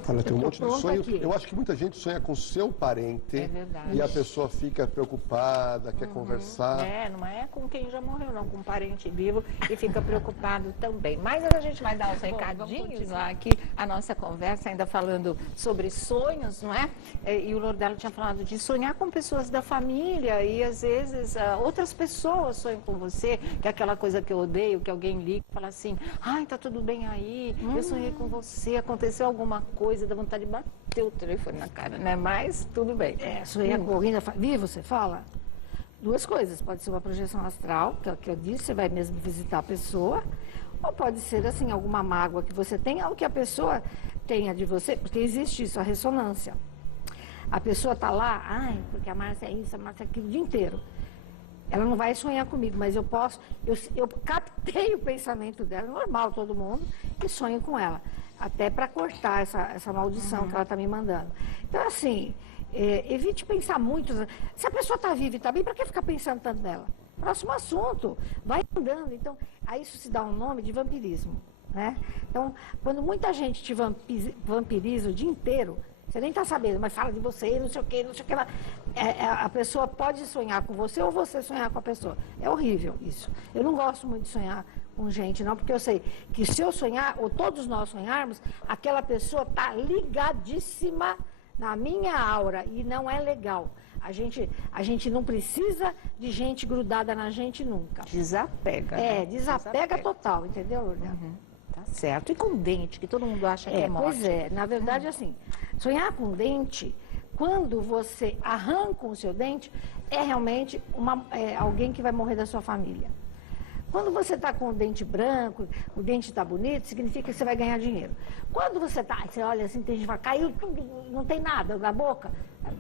Olha, tem um monte de sonho. Eu acho que muita gente sonha com seu parente. É verdade. E a pessoa fica preocupada, quer conversar. Não é com quem já morreu, não, com um parente vivo e fica preocupado também. Mas a gente vai dar os recadinhos lá aqui, a nossa conversa, ainda falando sobre sonhos, não é? E o Lordelo tinha falado de sonhar com pessoas da família e às vezes outras pessoas sonham com você, que é aquela coisa que eu odeio, que alguém liga e fala assim, tá tudo bem aí, eu sonhei com você, aconteceu alguma coisa, dá vontade de bater o telefone na cara, né? Mas tudo bem. Sonhar com alguém vivo, você fala? Duas coisas, pode ser uma projeção astral, que é o que eu disse, você vai mesmo visitar a pessoa, ou pode ser, assim, alguma mágoa que você tenha, ou que a pessoa tenha de você, porque existe isso, a ressonância. A pessoa está lá, porque a Márcia é isso, a Márcia é aquilo o dia inteiro. Ela não vai sonhar comigo, mas eu posso, eu captei o pensamento dela, normal todo mundo, e sonho com ela, até para cortar essa maldição que ela está me mandando. Então, assim... evite pensar muito. Se a pessoa está viva e está bem, para que ficar pensando tanto nela? Próximo assunto, vai andando. Então, a isso se dá um nome de vampirismo, né? Então, quando muita gente te vampiriza o dia inteiro, você nem está sabendo, mas fala de você, não sei o que, não sei o que lá. A pessoa pode sonhar com você ou você sonhar com a pessoa. É horrível isso. Eu não gosto muito de sonhar com gente, não, porque eu sei que se eu sonhar, ou todos nós sonharmos, aquela pessoa está ligadíssima na minha aura e não é legal. A gente não precisa de gente grudada na gente nunca. Desapega. É, desapega total, entendeu, Lourdes? Tá certo. E com dente, que todo mundo acha que é morte. Pois é, na verdade, assim, sonhar com dente, quando você arranca o seu dente, é realmente alguém que vai morrer da sua família. Quando você está com o dente branco, o dente está bonito, significa que você vai ganhar dinheiro. Quando você olha assim, tem gente que fala, caiu tudo, não tem nada na boca.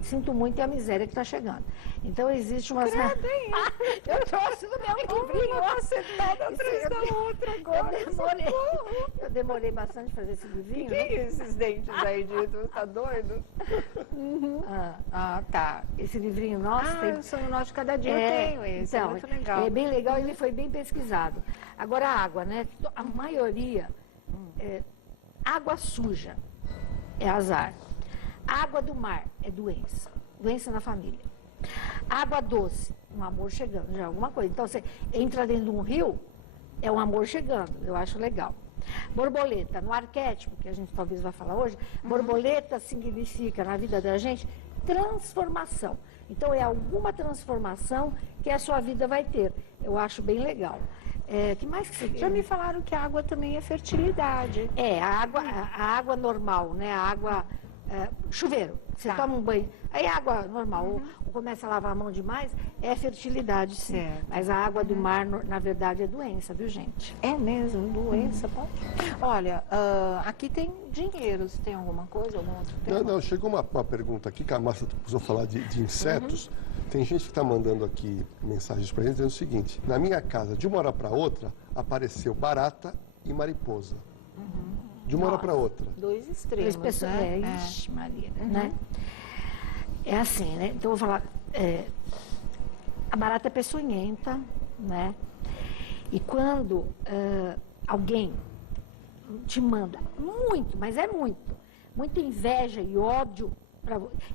Sinto muito, é a miséria que está chegando. Então, existe uma... eu trouxe no meu livrinho. Uma cacetada atrás da outra agora. Eu demorei bastante para fazer esse livrinho. Que é esses dentes aí, Dito? Tá doido? Tá. Esse livrinho nosso tem... O Sonho Nosso de Cada Dia eu tenho esse, então, é muito legal. É bem legal, ele foi bem pesquisado. Agora, a água, né? A maioria, água suja é azar. Água do mar é doença, doença na família. Água doce, um amor chegando, já é alguma coisa. Então, você entra dentro de um rio, é um amor chegando, eu acho legal. Borboleta, no arquétipo, que a gente talvez vai falar hoje, borboleta significa, na vida da gente, transformação. Então, é alguma transformação que a sua vida vai ter. Eu acho bem legal. Que mais que você... Já me falaram que a água também é fertilidade. A água normal, né? A água... chuveiro, você toma um banho, aí água normal, ou começa a lavar a mão demais, é fertilidade, sim. Certo. Mas a água do mar, na verdade, é doença, viu, gente? É mesmo, doença, pode. Olha, aqui tem dinheiro, se tem alguma coisa, algum outro tema? Não, chegou uma pergunta aqui, que a Márcia precisou falar de insetos. Tem gente que está mandando aqui mensagens para gente dizendo o seguinte: na minha casa, de uma hora para outra, apareceu barata e mariposa. De uma hora para outra. Dois extremos, né? Ixi, Maria, né? É assim, né? Então, eu vou falar... a barata é peçonhenta, né? E quando alguém te manda muito, mas é muito, muita inveja e ódio,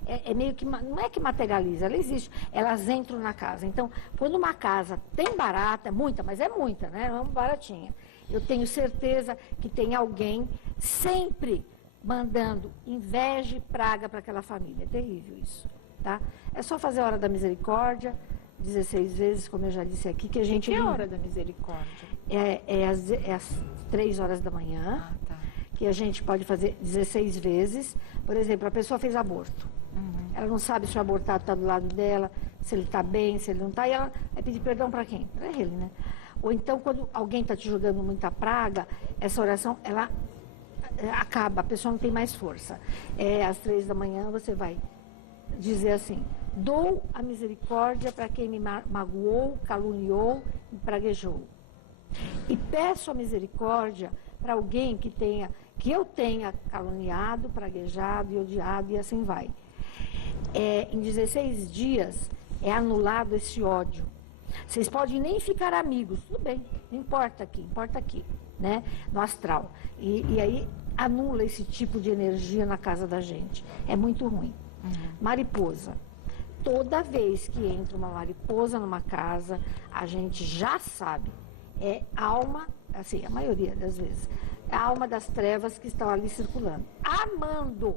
é meio que... Não é que materializa, ela existe. Elas entram na casa. Então, quando uma casa tem barata, muita, mas é muita, né? Não é uma baratinha. Eu tenho certeza que tem alguém sempre mandando inveja e praga para aquela família. É terrível isso, tá? É só fazer a hora da misericórdia, 16 vezes, como eu já disse aqui, que a gente... Que é a hora da misericórdia? É às 3 horas da manhã, que a gente pode fazer 16 vezes. Por exemplo, a pessoa fez aborto. Ela não sabe se o abortado está do lado dela, se ele está bem, se ele não está, e ela vai pedir perdão para quem? Para ele, né? Ou então, quando alguém está te jogando muita praga, essa oração, ela acaba, a pessoa não tem mais força. Às 3 da manhã, você vai dizer assim: dou a misericórdia para quem me magoou, caluniou e praguejou. E peço a misericórdia para alguém que eu tenha caluniado, praguejado e odiado, e assim vai. Em 16 dias, é anulado esse ódio. Vocês podem nem ficar amigos, tudo bem, não importa aqui, né? No astral. E aí anula esse tipo de energia na casa da gente. É muito ruim. Mariposa. Toda vez que entra uma mariposa numa casa, a gente já sabe. É alma, assim, a maioria das vezes, é a alma das trevas que estão ali circulando. Amando.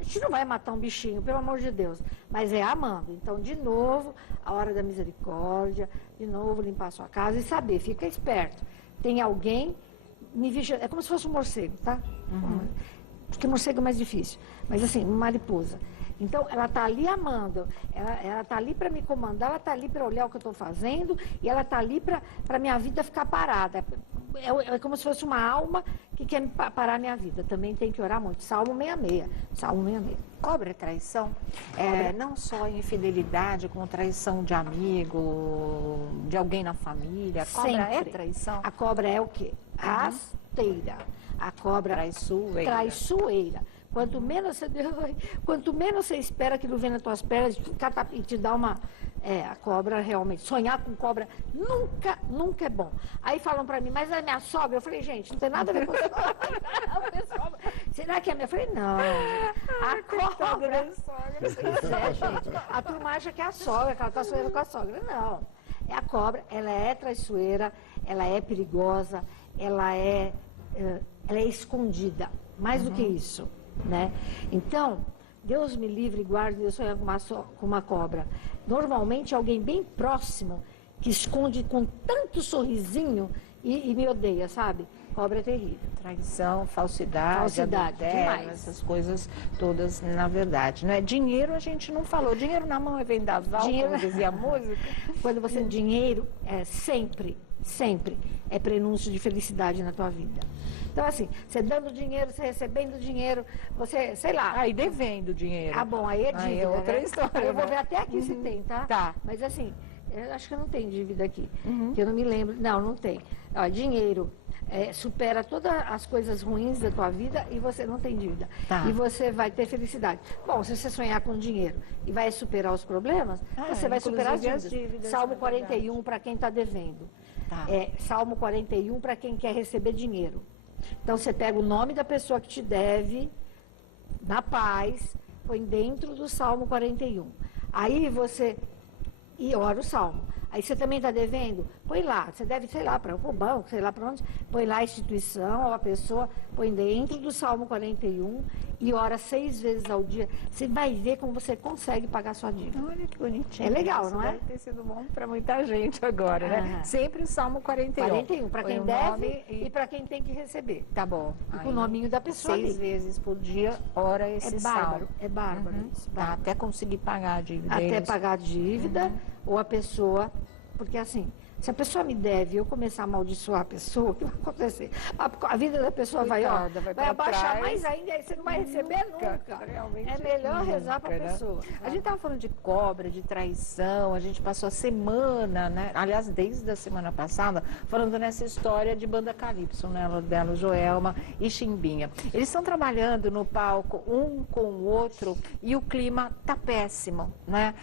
A gente não vai matar um bichinho, pelo amor de Deus, mas é amando. Então, de novo, a hora da misericórdia, de novo limpar a sua casa e saber, fica esperto. Tem alguém me vigiando, é como se fosse um morcego, tá? Porque morcego é mais difícil, mas assim, uma mariposa. Então, ela está ali amando, ela está ali para me comandar, ela está ali para olhar o que eu estou fazendo e ela está ali para a minha vida ficar parada. É como se fosse uma alma que quer parar a minha vida. Também tem que orar muito. Salmo 66. Salmo 66. Cobra é traição? Não só infidelidade, como traição de amigo, de alguém na família. A cobra é traição? A cobra é o quê? Rasteira. A cobra traiçoeira. Quanto menos você espera que ele venha nas tuas pernas e te dá uma... a cobra realmente, sonhar com cobra nunca é bom. Aí falam pra mim, mas é minha sogra? Eu falei, gente, não tem nada a ver com sogra. Será que é minha? Eu falei, não. A cobra... gente. A turma acha que é a sogra, que ela tá sonhando com a sogra. Não. A cobra, ela é traiçoeira, ela é perigosa, ela é escondida. Mais do que isso. Né? Então, Deus me livre e guarde de eu sonhar com uma cobra. Normalmente alguém bem próximo que esconde com tanto sorrisinho e me odeia, sabe? Cobra é terrível. Traição, falsidade, adultério, demais. essas coisas todas, na verdade, né? Dinheiro a gente não falou. Dinheiro na mão é vendaval, como dizia a música. Quando você... Dinheiro é sempre é prenúncio de felicidade na tua vida. Então, assim, você dando dinheiro, você recebendo dinheiro, você, sei lá... Aí devendo dinheiro. Ah, bom, aí é dívida, aí é outra história. Eu vou ver até aqui se tem, tá? Tá. Mas, assim, eu acho que eu não tenho dívida aqui, que eu não me lembro. Não tem. Ó, dinheiro supera todas as coisas ruins da tua vida e você não tem dívida. Tá. E você vai ter felicidade. Bom, se você sonhar com dinheiro e vai superar os problemas, você vai superar as dívidas. Salmo 41 para quem está devendo. Tá. Salmo 41 para quem quer receber dinheiro. Então, você pega o nome da pessoa que te deve, na paz, põe dentro do Salmo 41. Aí você... E ora o Salmo. Aí você também está devendo? Põe lá. Você deve, sei lá, para o banco, sei lá para onde. Põe lá a instituição ou a pessoa, põe dentro do Salmo 41 e ora 6 vezes ao dia. Você vai ver como você consegue pagar sua dívida. Olha que bonitinho. É legal, isso não é? Deve ter sido bom para muita gente agora, né? Sempre o Salmo 41. 41, para quem Põe o deve nome e para quem tem que receber. Tá bom. E com o nominho da pessoa 6 ali. vezes por dia, ora esse salmo. É bárbaro isso. Tá, Bárbaro. até conseguir pagar a dívida. Até Eles- pagar a dívida, ou a pessoa... Porque assim, se a pessoa me deve e eu começar a amaldiçoar a pessoa, o que vai acontecer? A vida da pessoa Coitada, vai pra abaixar trás. mais ainda, aí você não vai receber nunca. Realmente É melhor rezar para a né? pessoa. A gente estava falando de cobra, de traição, a gente passou a semana, né? Aliás, desde a semana passada, falando nessa história de banda Calypso, né? Dela, Joelma e Chimbinha. Eles estão trabalhando no palco um com o outro e o clima tá péssimo, né?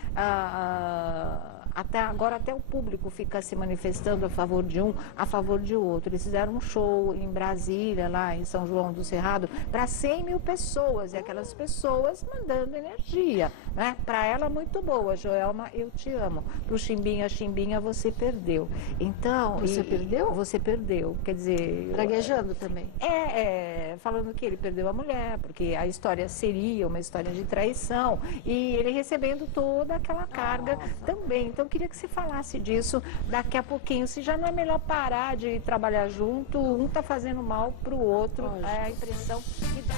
Até o público fica se manifestando a favor de um, a favor de outro. Eles fizeram um show em Brasília, lá em São João do Cerrado, para 100 mil pessoas, e aquelas pessoas mandando energia, né? Para ela, muito boa. Joelma, eu te amo. Para o Chimbinha, Chimbinha, você perdeu. Então... Você perdeu? Você perdeu. Quer dizer... Praguejando também. Falando que ele perdeu a mulher, porque a história seria uma história de traição, e ele recebendo toda aquela carga também. Então, eu queria que você falasse disso daqui a pouquinho. Se já não é melhor parar de trabalhar junto, um está fazendo mal para o outro, é a impressão que dá.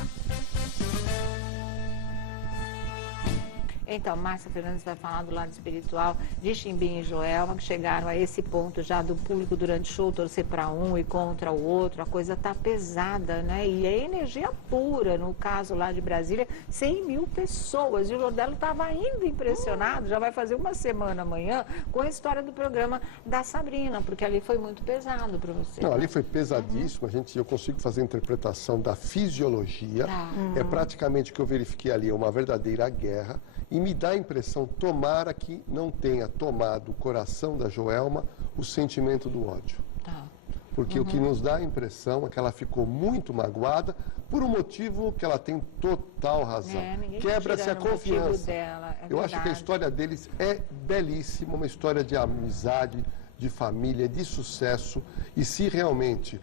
Então, Márcia Fernandes vai falar do lado espiritual de Chimbinha e Joelma, que chegaram a esse ponto já do público durante o show torcer para um e contra o outro. A coisa tá pesada, né? E é energia pura. No caso lá de Brasília, 100 mil pessoas. E o Jordelo estava ainda impressionado, já vai fazer uma semana amanhã, com a história do programa da Sabrina, porque ali foi muito pesado para você. Não, ali foi pesadíssimo. Eu consigo fazer a interpretação da fisiologia. É praticamente o que eu verifiquei ali, uma verdadeira guerra. E me dá a impressão, tomara que não tenha tomado o coração da Joelma o sentimento do ódio. Tá. Porque o que nos dá a impressão é que ela ficou muito magoada por um motivo que ela tem total razão. Ninguém tá Quebra-se a tirando o motivo confiança. dela, Eu acho que a verdade. história deles é belíssima, uma história de amizade, de família, de sucesso. E se realmente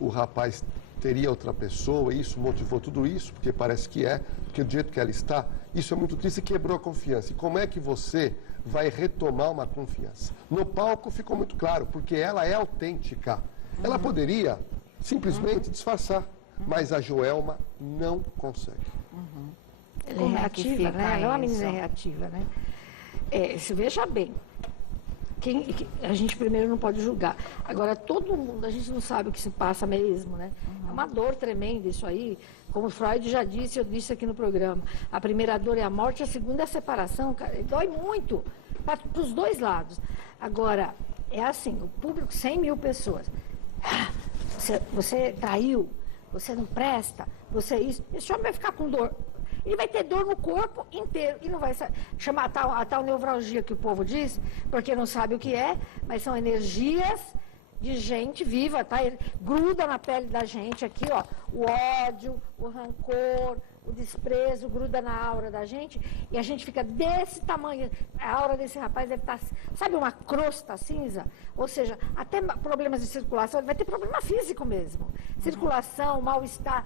o rapaz teria outra pessoa, e isso motivou tudo isso, porque parece que porque do jeito que ela está, isso é muito triste e quebrou a confiança. E como é que você vai retomar uma confiança? No palco ficou muito claro, porque ela é autêntica. Ela poderia simplesmente disfarçar, mas a Joelma não consegue. Ela é reativa, né? Ela é uma menina reativa, né? Veja bem, a gente primeiro não pode julgar. Agora, todo mundo, a gente não sabe o que se passa mesmo, né? É uma dor tremenda isso aí. Como Freud já disse, eu disse aqui no programa. A primeira dor é a morte, a segunda é a separação. Cara, dói muito, para os dois lados. Agora, é assim, o público, 100 mil pessoas. Você traiu, você não presta, você isso. Esse homem vai ficar com dor. Ele vai ter dor no corpo inteiro e não vai chamar a tal neuralgia que o povo diz, porque não sabe o que é, mas são energias de gente viva, tá? Ele gruda na pele da gente aqui, ó, o ódio, o rancor, o desprezo gruda na aura da gente e a gente fica desse tamanho. A aura desse rapaz deve estar, sabe, uma crosta cinza? Ou seja, até problemas de circulação, ele vai ter problema físico mesmo. Circulação, mal-estar,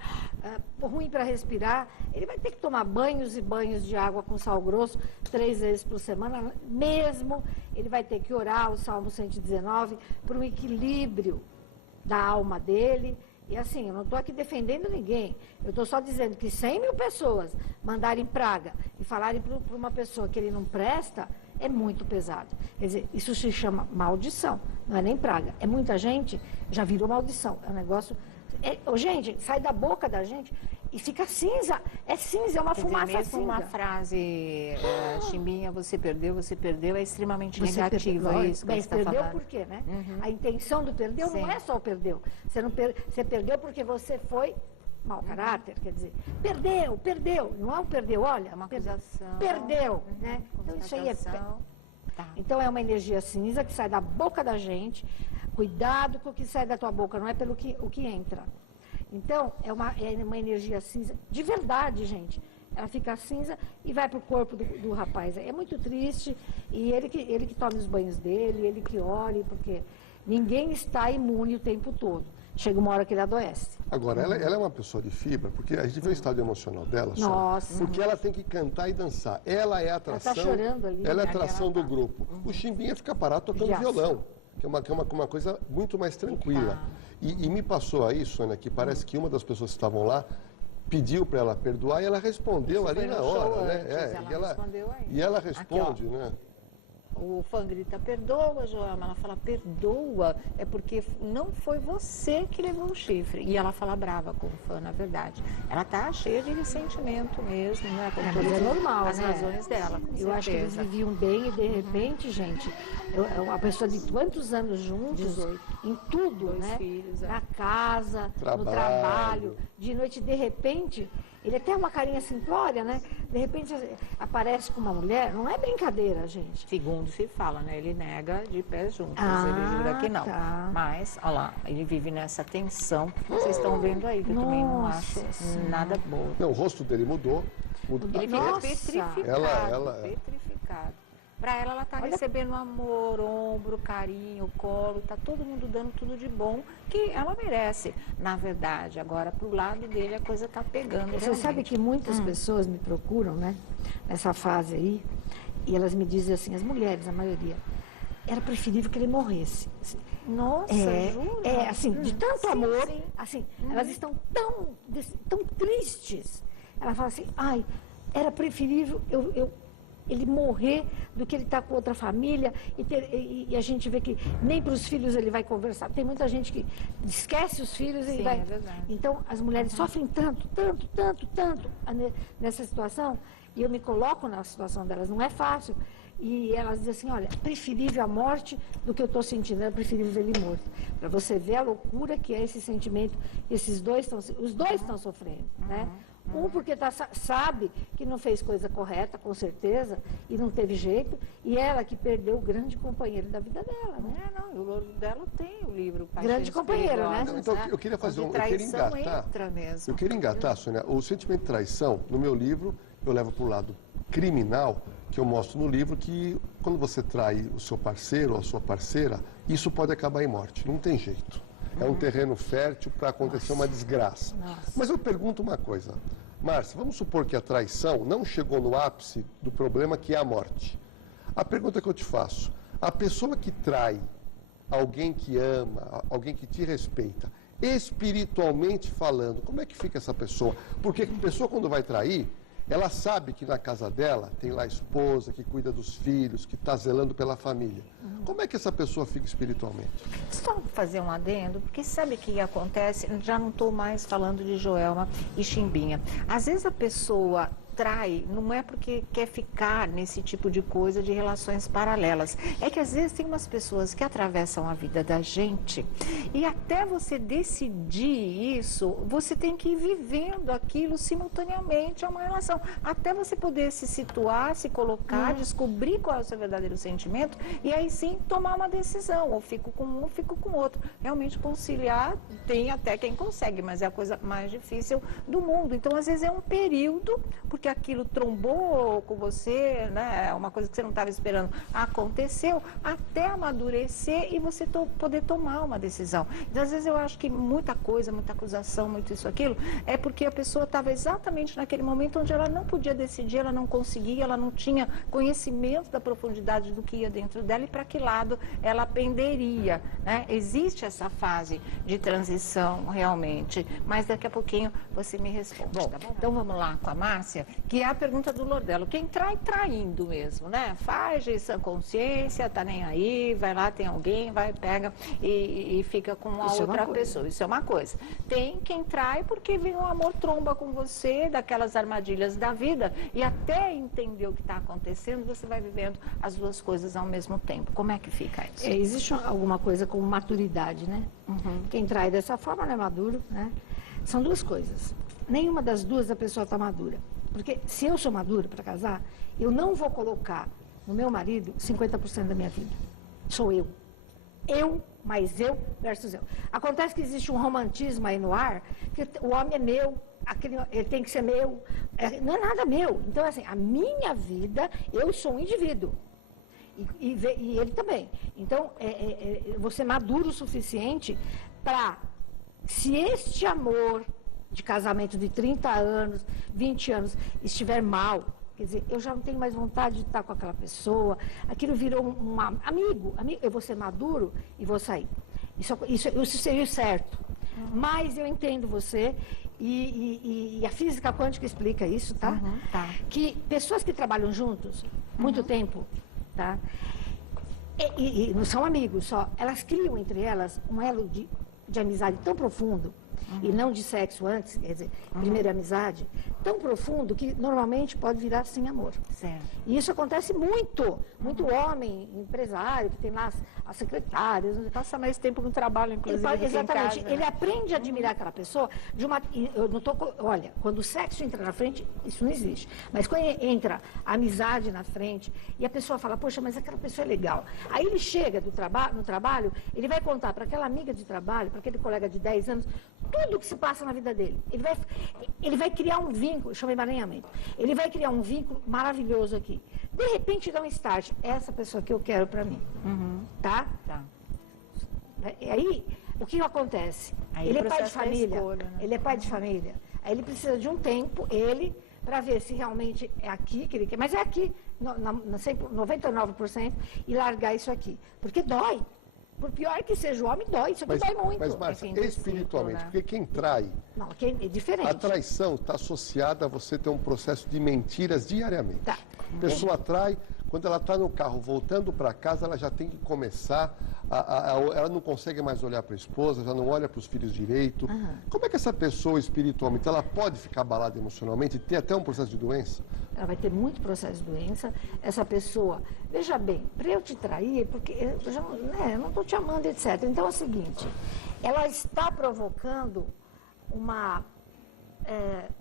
ruim para respirar. Ele vai ter que tomar banhos e banhos de água com sal grosso 3 vezes por semana, mesmo. Ele vai ter que orar o Salmo 119 para um equilíbrio da alma dele. E assim, eu não estou aqui defendendo ninguém, eu estou só dizendo que 100 mil pessoas mandarem praga e falarem para uma pessoa que ele não presta, é muito pesado. Quer dizer, isso se chama maldição, não é nem praga. É muita gente, já virou maldição. É um negócio... gente, sai da boca da gente e fica cinza. É cinza, é uma fumaça mesmo cinza. Uma frase, Chimbinha, você perdeu, é extremamente negativa isso. Mas perdeu por quê, né? A intenção do perdeu não é só o perdeu. Você perdeu porque você foi mau caráter, quer dizer, perdeu. Não é um perdeu, olha. É uma acusação. Perdeu, né? Então isso aí é... Tá. Então é uma energia cinza que sai da boca da gente. Cuidado com o que sai da tua boca, não é pelo o que entra. Então, é uma energia cinza, de verdade, gente. Ela fica cinza e vai para o corpo do rapaz. É muito triste, e ele que tome os banhos dele, ele que ore, porque ninguém está imune o tempo todo. Chega uma hora que ele adoece. Agora, ela é uma pessoa de fibra, porque a gente vê o estado emocional dela, Nossa. porque ela tem que cantar e dançar. Ela é a atração. Ela tá chorando ali. Ela é a atração do grupo. O Chimbinha fica parado tocando violão, que é uma coisa muito mais tranquila. E me passou aí, Sônia, que parece que uma das pessoas que estavam lá pediu para ela perdoar e ela respondeu ali na hora, né? E ela responde, aqui, né? O fã grita, perdoa, Joelma. Ela fala, perdoa, é porque não foi você que levou o chifre. E ela fala brava com o fã, na verdade. Ela tá cheia de ressentimento mesmo, né? Com Mas é normal, as razões dela, com certeza. acho que eles viviam bem e, de repente, gente, uma pessoa de quantos anos juntos? 18. Em tudo, 2 né? filhos, Na casa, no trabalho, de noite, de repente... Ele até uma carinha simplória, né? De repente aparece com uma mulher, não é brincadeira, gente. Segundo se fala, né? Ele nega de pés juntos, ele jura que não. Tá. Mas, olha lá, ele vive nessa tensão. Vocês estão vendo aí, que eu também não acho nada boa. Não, o rosto dele mudou. Ele fica petrificado, petrificado. Para ela está recebendo amor, ombro, carinho, colo, tá todo mundo dando tudo de bom que ela merece. Na verdade, agora pro lado dele a coisa tá pegando. Você sabe que muitas pessoas me procuram, né? Nessa fase aí, e elas me dizem assim, as mulheres, a maioria, era preferível que ele morresse. Nossa, jura? É, assim, de tanto amor, assim, elas estão tão tristes. Ela fala assim, ai, era preferível ele morrer do que ele estar com outra família e a gente vê que nem para os filhos ele vai conversar. Tem muita gente que esquece os filhos e vai... É verdade. Então, as mulheres sofrem tanto nessa situação, e eu me coloco na situação delas, não é fácil. E elas dizem assim, olha, é preferível a morte do que eu estou sentindo, é preferível ele morto. Para você ver a loucura que é esse sentimento, os dois estão sofrendo, né? Um porque sabe que não fez coisa correta, com certeza, e não teve jeito, e ela que perdeu o grande companheiro da vida dela, né? O louro dela tem o livro Grande companheiro, né? Então, eu queria fazer eu queria engatar. Eu queria engatar, Sônia, o sentimento de traição, no meu livro, eu levo para o lado criminal, que eu mostro no livro que quando você trai o seu parceiro ou a sua parceira, isso pode acabar em morte, não tem jeito. É um terreno fértil para acontecer uma desgraça. Mas eu pergunto uma coisa, Márcia, vamos supor que a traição não chegou no ápice do problema que é a morte. A pergunta que eu te faço, a pessoa que trai alguém que ama, alguém que te respeita, espiritualmente falando, como é que fica essa pessoa? Porque a pessoa quando vai trair, ela sabe que na casa dela tem lá a esposa que cuida dos filhos, que está zelando pela família. Como é que essa pessoa fica espiritualmente? Só fazer um adendo, porque sabe o que acontece? Já não estou mais falando de Joelma e Chimbinha. Às vezes a pessoa trai, não é porque quer ficar nesse tipo de coisa de relações paralelas. É que às vezes tem umas pessoas que atravessam a vida da gente e até você decidir isso, você tem que ir vivendo aquilo simultaneamente a uma relação. Até você poder se situar, se colocar, descobrir qual é o seu verdadeiro sentimento e aí sim tomar uma decisão. Ou fico com um, ou fico com outro. Realmente conciliar, tem até quem consegue, mas é a coisa mais difícil do mundo. Então, às vezes é um período, porque aquilo trombou com você, né? Uma coisa que você não estava esperando aconteceu, até amadurecer e você poder tomar uma decisão. Então, às vezes eu acho que muita coisa, muita acusação, muito isso, aquilo, é porque a pessoa estava exatamente naquele momento onde ela não podia decidir, ela não conseguia, ela não tinha conhecimento da profundidade do que ia dentro dela e para que lado ela penderia, né? Existe essa fase de transição realmente, mas daqui a pouquinho você me responde, tá bom? Então vamos lá com a Márcia, que é a pergunta do Lordelo. Quem trai, traindo mesmo, né? Faz de sã consciência, tá nem aí, vai lá, tem alguém, vai, pega e fica com a outra pessoa. Isso é uma coisa. Tem quem trai porque vem um amor tromba com você, daquelas armadilhas da vida, e até entender o que está acontecendo, você vai vivendo as duas coisas ao mesmo tempo. Como é que fica isso? Existe alguma coisa com maturidade, né? Quem trai dessa forma não é maduro, né? São duas coisas. Nenhuma das duas a pessoa está madura. Porque se eu sou madura para casar, eu não vou colocar no meu marido 50% da minha vida. Sou eu. Eu, mais eu versus eu. Acontece que existe um romantismo aí no ar, que o homem é meu, ele tem que ser meu. Não é nada meu. Então, assim, a minha vida, eu sou um indivíduo. E ele também. Então, você maduro o suficiente para, se este amor de casamento de 30 anos, 20 anos, estiver mal, quer dizer, eu já não tenho mais vontade de estar com aquela pessoa, aquilo virou um amigo, eu vou ser maduro e vou sair. Isso seria o certo. Mas eu entendo você, e a física quântica explica isso, tá? Tá. Que pessoas que trabalham juntos, muito tempo, tá? E não são amigos só, elas criam entre elas um elo de amizade tão profundo, e não de sexo antes, quer dizer, primeiro amizade, tão profundo que normalmente pode virar sem amor. Certo. E isso acontece muito homem, empresário, que tem lá as secretárias. Passa mais tempo no trabalho, inclusive, do que em exatamente. casa, né? Ele aprende a admirar aquela pessoa eu não tô, olha, quando o sexo entra na frente, isso não existe. Mas quando entra a amizade na frente e a pessoa fala, poxa, mas aquela pessoa é legal. Aí ele chega no trabalho, ele vai contar para aquela amiga de trabalho, para aquele colega de 10 anos, tudo o que se passa na vida dele. Ele vai criar um vínculo, chama emaranhamento. Ele vai criar um vínculo maravilhoso aqui. De repente dá um start, essa pessoa que eu quero para mim. Tá? Tá. E aí, o que acontece? Aí ele o é pai de processo da família. escolha, né? Ele é pai de família. Aí ele precisa de um tempo, para ver se realmente é aqui que ele quer. Mas é aqui, 99%, e largar isso aqui. Porque dói. Por pior que seja o homem, dói. Isso aqui dói muito. Mas, Márcia, É quem espiritualmente, decide, né? porque quem trai, Não, é diferente. a traição está associada a você ter um processo de mentiras diariamente. Tá. A pessoa trai, quando ela está no carro voltando para casa, ela já tem que começar, ela não consegue mais olhar para a esposa, já não olha para os filhos direito. Como é que essa pessoa espiritualmente, ela pode ficar abalada emocionalmente e ter até um processo de doença? Ela vai ter muito processo de doença. Essa pessoa, veja bem, para eu te trair, porque eu não estou te amando, etc. Então é o seguinte, ela está provocando uma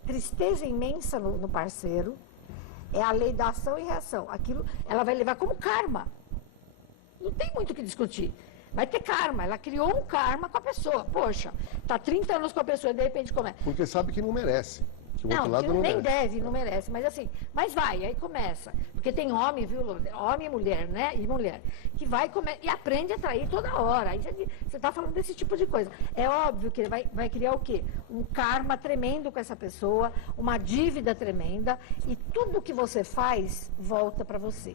tristeza imensa no parceiro. É a lei da ação e reação. Aquilo ela vai levar como karma. Não tem muito o que discutir. Vai ter karma. Ela criou um karma com a pessoa. Poxa, está 30 anos com a pessoa e de repente começa. Porque sabe que não merece. Que o outro Não, lado que não nem merece. deve, não merece, mas assim, mas vai, aí começa. Porque tem homem, viu, Lourdes? Homem e mulher, né? E mulher, que vai e aprende a trair toda hora. Aí você está falando desse tipo de coisa. É óbvio que ele vai criar o quê? Um karma tremendo com essa pessoa, uma dívida tremenda, e tudo que você faz volta para você.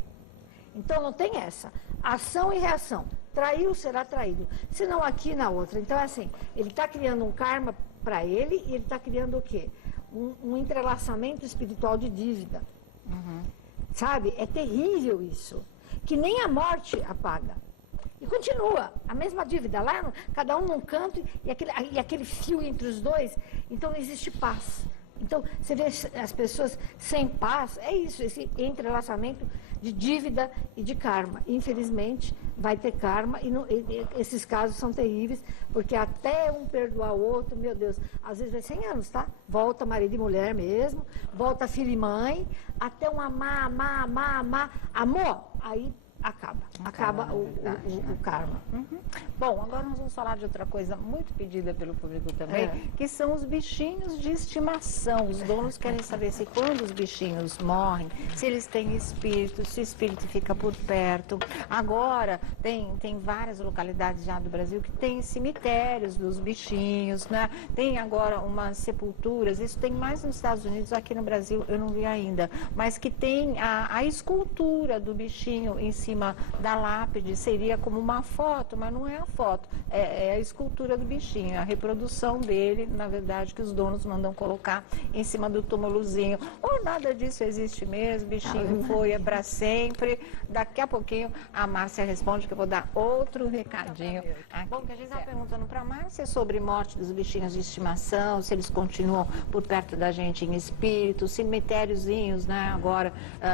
Então não tem essa. Ação e reação. Traiu, será traído. Se não aqui, na outra. Então, assim, ele está criando um karma para ele e ele está criando o quê? Um entrelaçamento espiritual de dívida. Sabe? É terrível isso. Que nem a morte apaga. E continua, a mesma dívida. Lá, cada um num canto e aquele fio entre os dois. Então não existe paz. Então, você vê as pessoas sem paz, é isso, esse entrelaçamento de dívida e de karma. Infelizmente, vai ter karma e esses casos são terríveis, porque até um perdoar o outro, meu Deus, às vezes vai 100 anos, tá? Volta marido e mulher mesmo, volta filho e mãe, até um amar, amor, aí acaba o karma. Bom, agora nós vamos falar de outra coisa muito pedida pelo público também, que são os bichinhos de estimação. Os donos querem saber se quando os bichinhos morrem, se eles têm espírito, se o espírito fica por perto. Agora, tem várias localidades já do Brasil que tem cemitérios dos bichinhos, né? Tem agora umas sepulturas, isso tem mais nos Estados Unidos, aqui no Brasil eu não vi ainda, mas que tem a escultura do bichinho em cima da lápide, seria como uma foto, mas não é a foto, é a escultura do bichinho, a reprodução dele, na verdade, que os donos mandam colocar em cima do túmulozinho. Ou nada disso existe mesmo, bichinho foi, é para sempre. Daqui a pouquinho a Márcia responde, que eu vou dar outro recadinho aqui. Bom, que a gente estava perguntando para a Márcia sobre morte dos bichinhos de estimação, se eles continuam por perto da gente em espírito, cemitériozinhos, né, agora,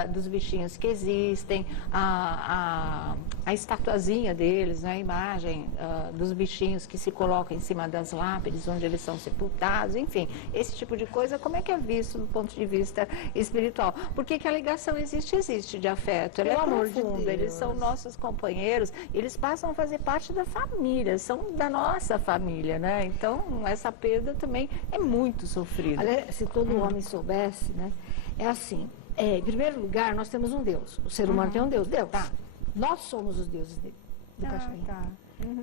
dos bichinhos que existem, a estatuazinha deles, né, a imagem dos bichinhos que se colocam em cima das lápides onde eles são sepultados, enfim, esse tipo de coisa, como é que é visto do ponto de vista espiritual? Porque que a ligação existe de afeto, ela é profunda, eles são nossos companheiros, eles passam a fazer parte da família, são da nossa família, né? Então, essa perda também é muito sofrida. Aliás, se todo homem soubesse, né, é assim, em primeiro lugar, nós temos um Deus, o ser humano tem um Deus, Deus. Nós somos os deuses dele, do cachorrinho.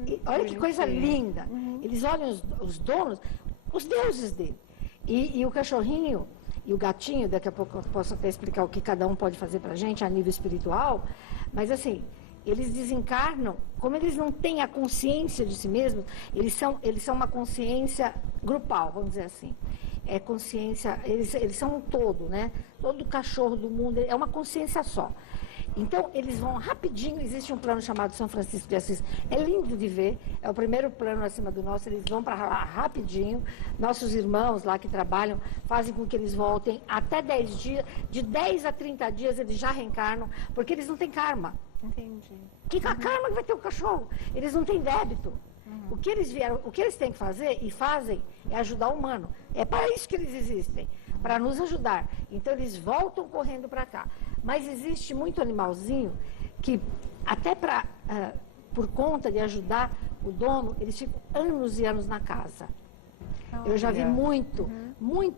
E olha que coisa linda. Eles olham os donos, os deuses dele. E o cachorrinho e o gatinho, daqui a pouco eu posso até explicar o que cada um pode fazer pra gente a nível espiritual, mas assim, eles desencarnam, como eles não têm a consciência de si mesmos, eles são uma consciência grupal, vamos dizer assim. É consciência, eles são um todo, né? Todo cachorro do mundo é uma consciência só. Então, eles vão rapidinho, existe um plano chamado São Francisco de Assis, é lindo de ver, é o primeiro plano acima do nosso, eles vão para lá rapidinho, nossos irmãos lá que trabalham fazem com que eles voltem até 10 dias, de 10 a 30 dias eles já reencarnam, porque eles não têm karma. Entendi. Que karma que vai ter o cachorro? Eles não têm débito. O que eles têm que fazer e fazem é ajudar o humano. É para isso que eles existem, para nos ajudar. Então eles voltam correndo para cá. Mas existe muito animalzinho que até por conta de ajudar o dono, eles ficam anos e anos na casa. Eu já vi muito.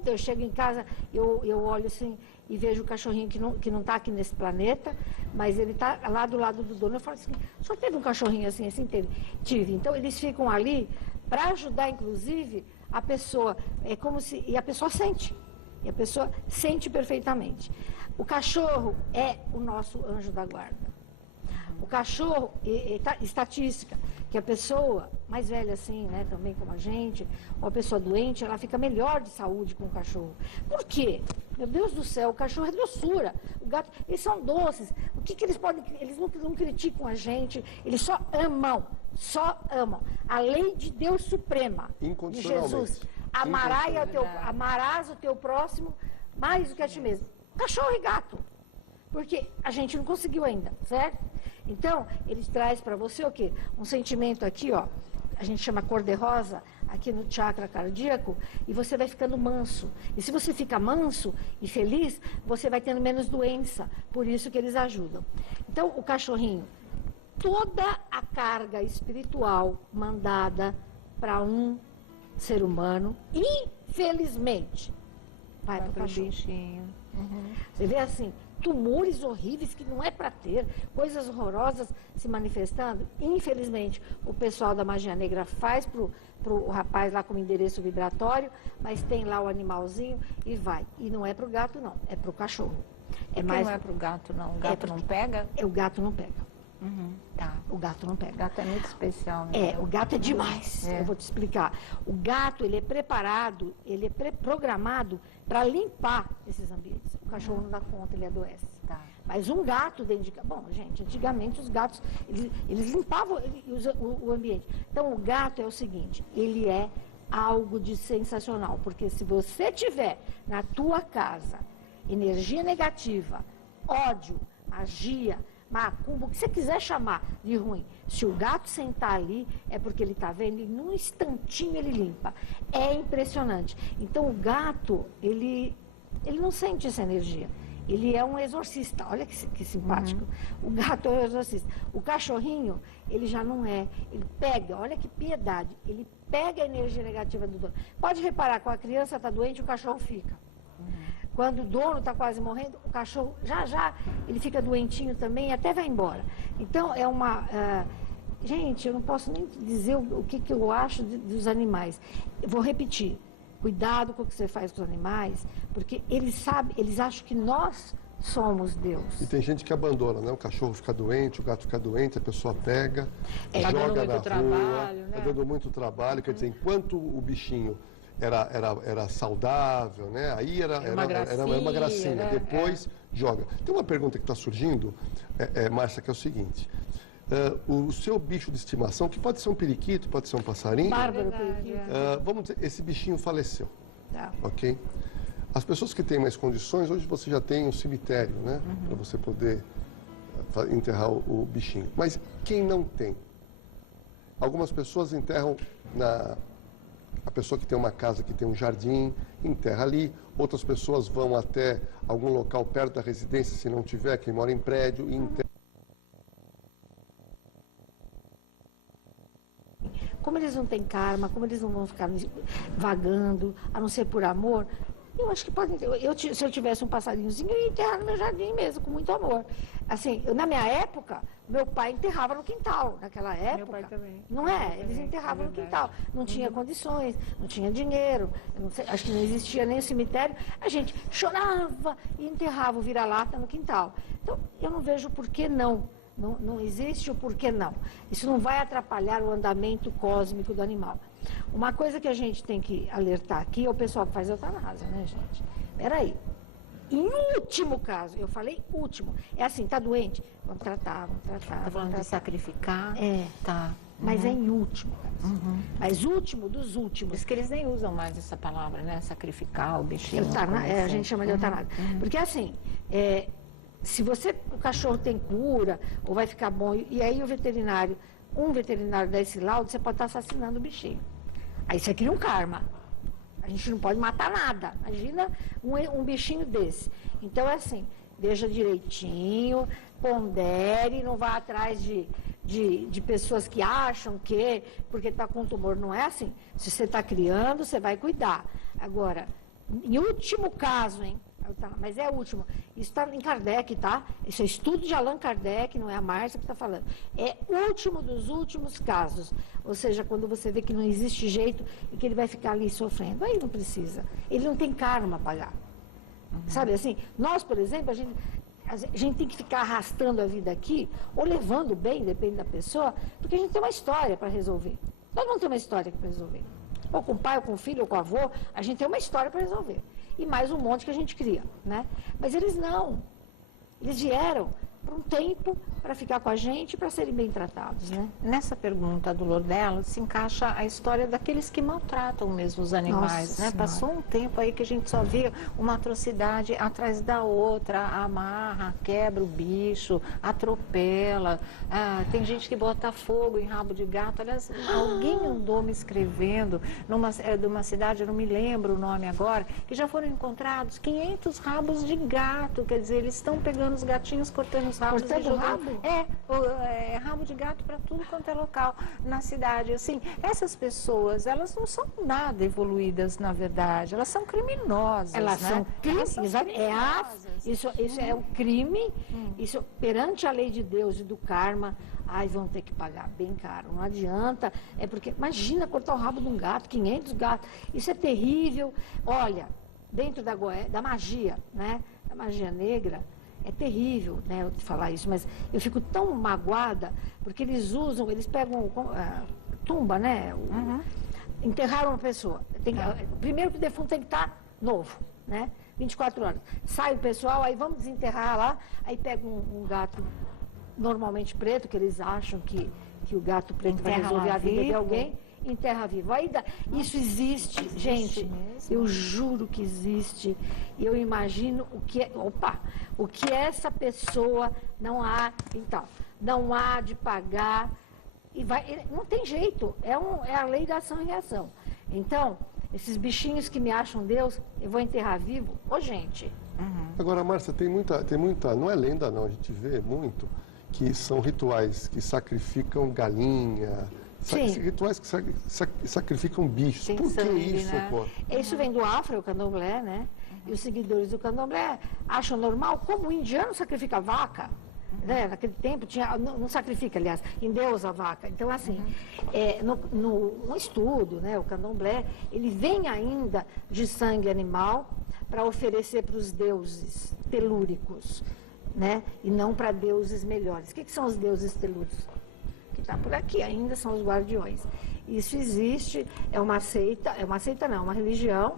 Eu chego em casa, eu olho assim e vejo o cachorrinho que não está aqui nesse planeta, mas ele está lá do lado do dono. Eu falo assim, o senhor teve um cachorrinho assim? Teve. Tive. Então, eles ficam ali para ajudar, inclusive, a pessoa. É como se... E a pessoa sente. E a pessoa sente perfeitamente. O cachorro é o nosso anjo da guarda. O cachorro, estatística, que a pessoa mais velha assim, né, também como a gente, ou a pessoa doente, ela fica melhor de saúde com o cachorro. Por quê? Meu Deus do céu, o cachorro é doçura, o gato, eles são doces. O que eles podem, eles não criticam a gente, eles só amam. A lei de Deus suprema, de Jesus. Amarás o teu próximo mais do que a ti mesmo. Cachorro e gato. Porque a gente não conseguiu ainda, certo? Então, ele traz para você o quê? Um sentimento aqui, ó, a gente chama cor-de-rosa, aqui no chakra cardíaco, e você vai ficando manso. E se você fica manso e feliz, você vai tendo menos doença. Por isso que eles ajudam. Então, o cachorrinho, toda a carga espiritual mandada para um ser humano, infelizmente, vai para o bichinho. Você vê assim, tumores horríveis que não é para ter, coisas horrorosas se manifestando. Infelizmente, o pessoal da magia negra faz pro rapaz lá com o endereço vibratório, mas tem lá o animalzinho e vai. E não é pro gato, não, é pro cachorro. Não é pro gato, não. O gato não pega? O gato não pega. Tá. O gato não pega. O gato é muito especial, né? O gato é demais. Eu vou te explicar. O gato, ele é preparado, ele é programado para limpar esses ambientes. O cachorro não dá conta, ele adoece. Tá. Mas um gato dentro de casa... Bom, gente, antigamente os gatos, eles limpavam o ambiente. Então, o gato é o seguinte, ele é algo de sensacional, porque se você tiver na tua casa energia negativa, ódio, magia, macumba, o que você quiser chamar de ruim, se o gato sentar ali, é porque ele está vendo e num instantinho ele limpa. É impressionante. Então o gato, ele não sente essa energia. Ele é um exorcista, olha que simpático. O gato é um exorcista. O cachorrinho, ele já não é. Ele pega, olha que piedade, ele pega a energia negativa do dono. Pode reparar, quando a criança está doente, o cachorro fica. Quando o dono está quase morrendo, o cachorro já, ele fica doentinho também e até vai embora. Então, é uma... gente, eu não posso nem dizer o que eu acho dos animais. Eu vou repetir. Cuidado com o que você faz com os animais, porque eles acham que nós somos Deus. E tem gente que abandona, né? O cachorro fica doente, o gato fica doente, a pessoa pega, joga na rua, né? Tá dando muito trabalho. Quer dizer, enquanto o bichinho era saudável, né? Aí era uma gracinha. Né? Depois joga. Tem uma pergunta que está surgindo, Márcia, que é o seguinte. O seu bicho de estimação, que pode ser um periquito, pode ser um passarinho. Bárbaro, periquito. Vamos dizer, esse bichinho faleceu. Tá. Ok? As pessoas que têm mais condições, hoje você já tem um cemitério, né? Para você poder enterrar o bichinho. Mas quem não tem? Algumas pessoas enterram a pessoa que tem uma casa que tem um jardim, enterra ali. Outras pessoas vão até algum local perto da residência, se não tiver, quem mora em prédio, e enterra. Como eles não têm karma, como eles não vão ficar vagando, a não ser por amor, eu acho que podem. Se eu tivesse um passarinhozinho, eu ia enterrar no meu jardim mesmo, com muito amor. Assim, na minha época, meu pai enterrava no quintal. Naquela época. Meu pai também. Não é? Eles enterravam no quintal. Não tinha condições, não tinha dinheiro, acho que não existia nem o cemitério. A gente chorava e enterrava o vira-lata no quintal. Então, eu não vejo por que não. Não existe o porquê não. Isso não vai atrapalhar o andamento cósmico do animal. Uma coisa que a gente tem que alertar aqui é o pessoal que faz eutanásia, né, gente? Peraí. Em último caso, eu falei último, é assim, tá doente? Vamos tratar. Tá falando de sacrificar? Tá. Mas é em último caso. Mas último dos últimos. Por isso que eles nem usam mais essa palavra, né? Sacrificar o bichinho. A gente chama de eutanásia. Porque assim, se o cachorro tem cura, ou vai ficar bom, e aí um veterinário dá esse laudo, você pode estar assassinando o bichinho. Aí você cria um karma. A gente não pode matar nada. Imagina um bichinho desse. Então é assim, veja direitinho, pondere, não vá atrás de pessoas que acham que, porque está com tumor, não é assim. Se você está criando, você vai cuidar. Agora, em último caso, hein? Mas é o último. Isso está em Kardec, tá? Isso é estudo de Allan Kardec, não é a Márcia que está falando. É o último dos últimos casos. Ou seja, quando você vê que não existe jeito e que ele vai ficar ali sofrendo. Aí não precisa. Ele não tem karma a pagar. Sabe assim? Nós, por exemplo, a gente tem que ficar arrastando a vida aqui, ou levando bem, depende da pessoa, porque a gente tem uma história para resolver. Todo mundo tem uma história para resolver. Ou com o pai, ou com o filho, ou com o avô, a gente tem uma história para resolver. E mais um monte que a gente cria, né? Mas eles não. Eles vieram por um tempo para ficar com a gente, para serem bem tratados, né? Nessa pergunta do Lordelo se encaixa a história daqueles que maltratam mesmo os animais, né? Passou um tempo aí que a gente só via uma atrocidade atrás da outra, amarra, quebra o bicho, atropela, tem gente que bota fogo em rabo de gato. Aliás, alguém andou me escrevendo de uma cidade, eu não me lembro o nome agora, que já foram encontrados 500 rabos de gato, quer dizer, eles estão pegando os gatinhos, cortando os rabos. Cortando o rabo? Rabo de gato para tudo quanto é local na cidade. Assim, essas pessoas, elas não são nada evoluídas, na verdade. Elas são criminosas. Elas né? são criminosas. Isso é um crime. Isso, perante a lei de Deus e do karma, vão ter que pagar bem caro. Não adianta. É porque, imagina cortar o rabo de um gato, 500 gatos. Isso é terrível. Olha, dentro da magia, né? Da magia negra, é terrível, né, eu falar isso, mas eu fico tão magoada, porque eles pegam tumba, né? Enterraram uma pessoa. Primeiro que o defunto tem que estar novo, né? 24 horas. Sai o pessoal, aí vamos desenterrar lá, aí pega um gato normalmente preto, que eles acham que o gato preto vai resolver a vida de alguém, em terra viva. Isso existe, gente, eu juro que existe. Eu imagino o que essa pessoa não há de pagar. Não tem jeito, é a lei da ação e reação. Então, esses bichinhos que me acham Deus, eu vou enterrar vivo? Gente. Agora, Márcia, tem muita, não é lenda não, a gente vê muito, que são rituais que sacrificam galinha, rituais que sacrificam bichos. Tem Por que sangue, isso, né? pô? Isso vem do Afro, o candomblé, né? E os seguidores do candomblé acham normal, como o indiano sacrifica vaca. Né? Naquele tempo não sacrifica, aliás, endeusa a vaca. Então, assim, no estudo, né, o candomblé, ele vem ainda de sangue animal para oferecer para os deuses telúricos, né? E não para deuses melhores. O que são os deuses telúricos? Que está por aqui ainda, são os guardiões. Isso existe, é uma religião.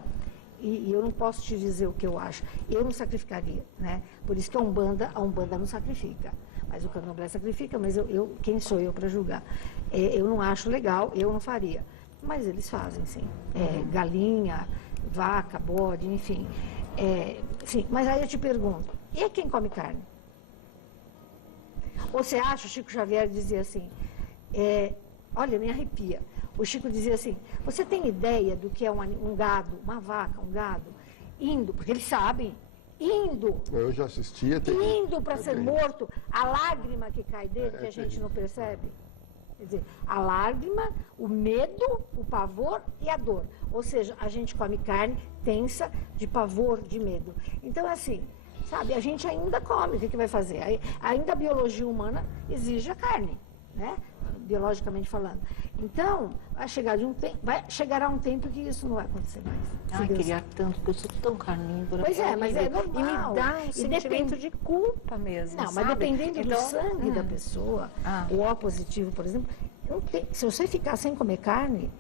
E eu não posso te dizer o que eu acho. Eu não sacrificaria, né? Por isso que a Umbanda não sacrifica. Mas o candomblé sacrifica, mas quem sou eu para julgar? Eu não acho legal, eu não faria. Mas eles fazem, sim. Galinha, vaca, bode, enfim. Sim, mas aí eu te pergunto, e quem come carne? Você acha, o Chico Xavier dizia assim, olha, me arrepia. O Chico dizia assim, você tem ideia do que é um gado, uma vaca, um gado, indo, porque eles sabem, Eu já assistia. Indo para ser morto, a lágrima que cai dele, que a gente não percebe. Quer dizer, a lágrima, o medo, o pavor e a dor. Ou seja, a gente come carne tensa de pavor, de medo. Então, assim, sabe, a gente ainda come, o que vai fazer? Ainda a biologia humana exige a carne, né? Biologicamente falando. Então, chegará um tempo que isso não vai acontecer mais. Queria tanto, porque eu sou tão carnívora. Pois mas é normal. E me dá um sentimento de culpa mesmo, Não, sabe? mas dependendo do sangue da pessoa, o O positivo, por exemplo, se você ficar sem comer carne,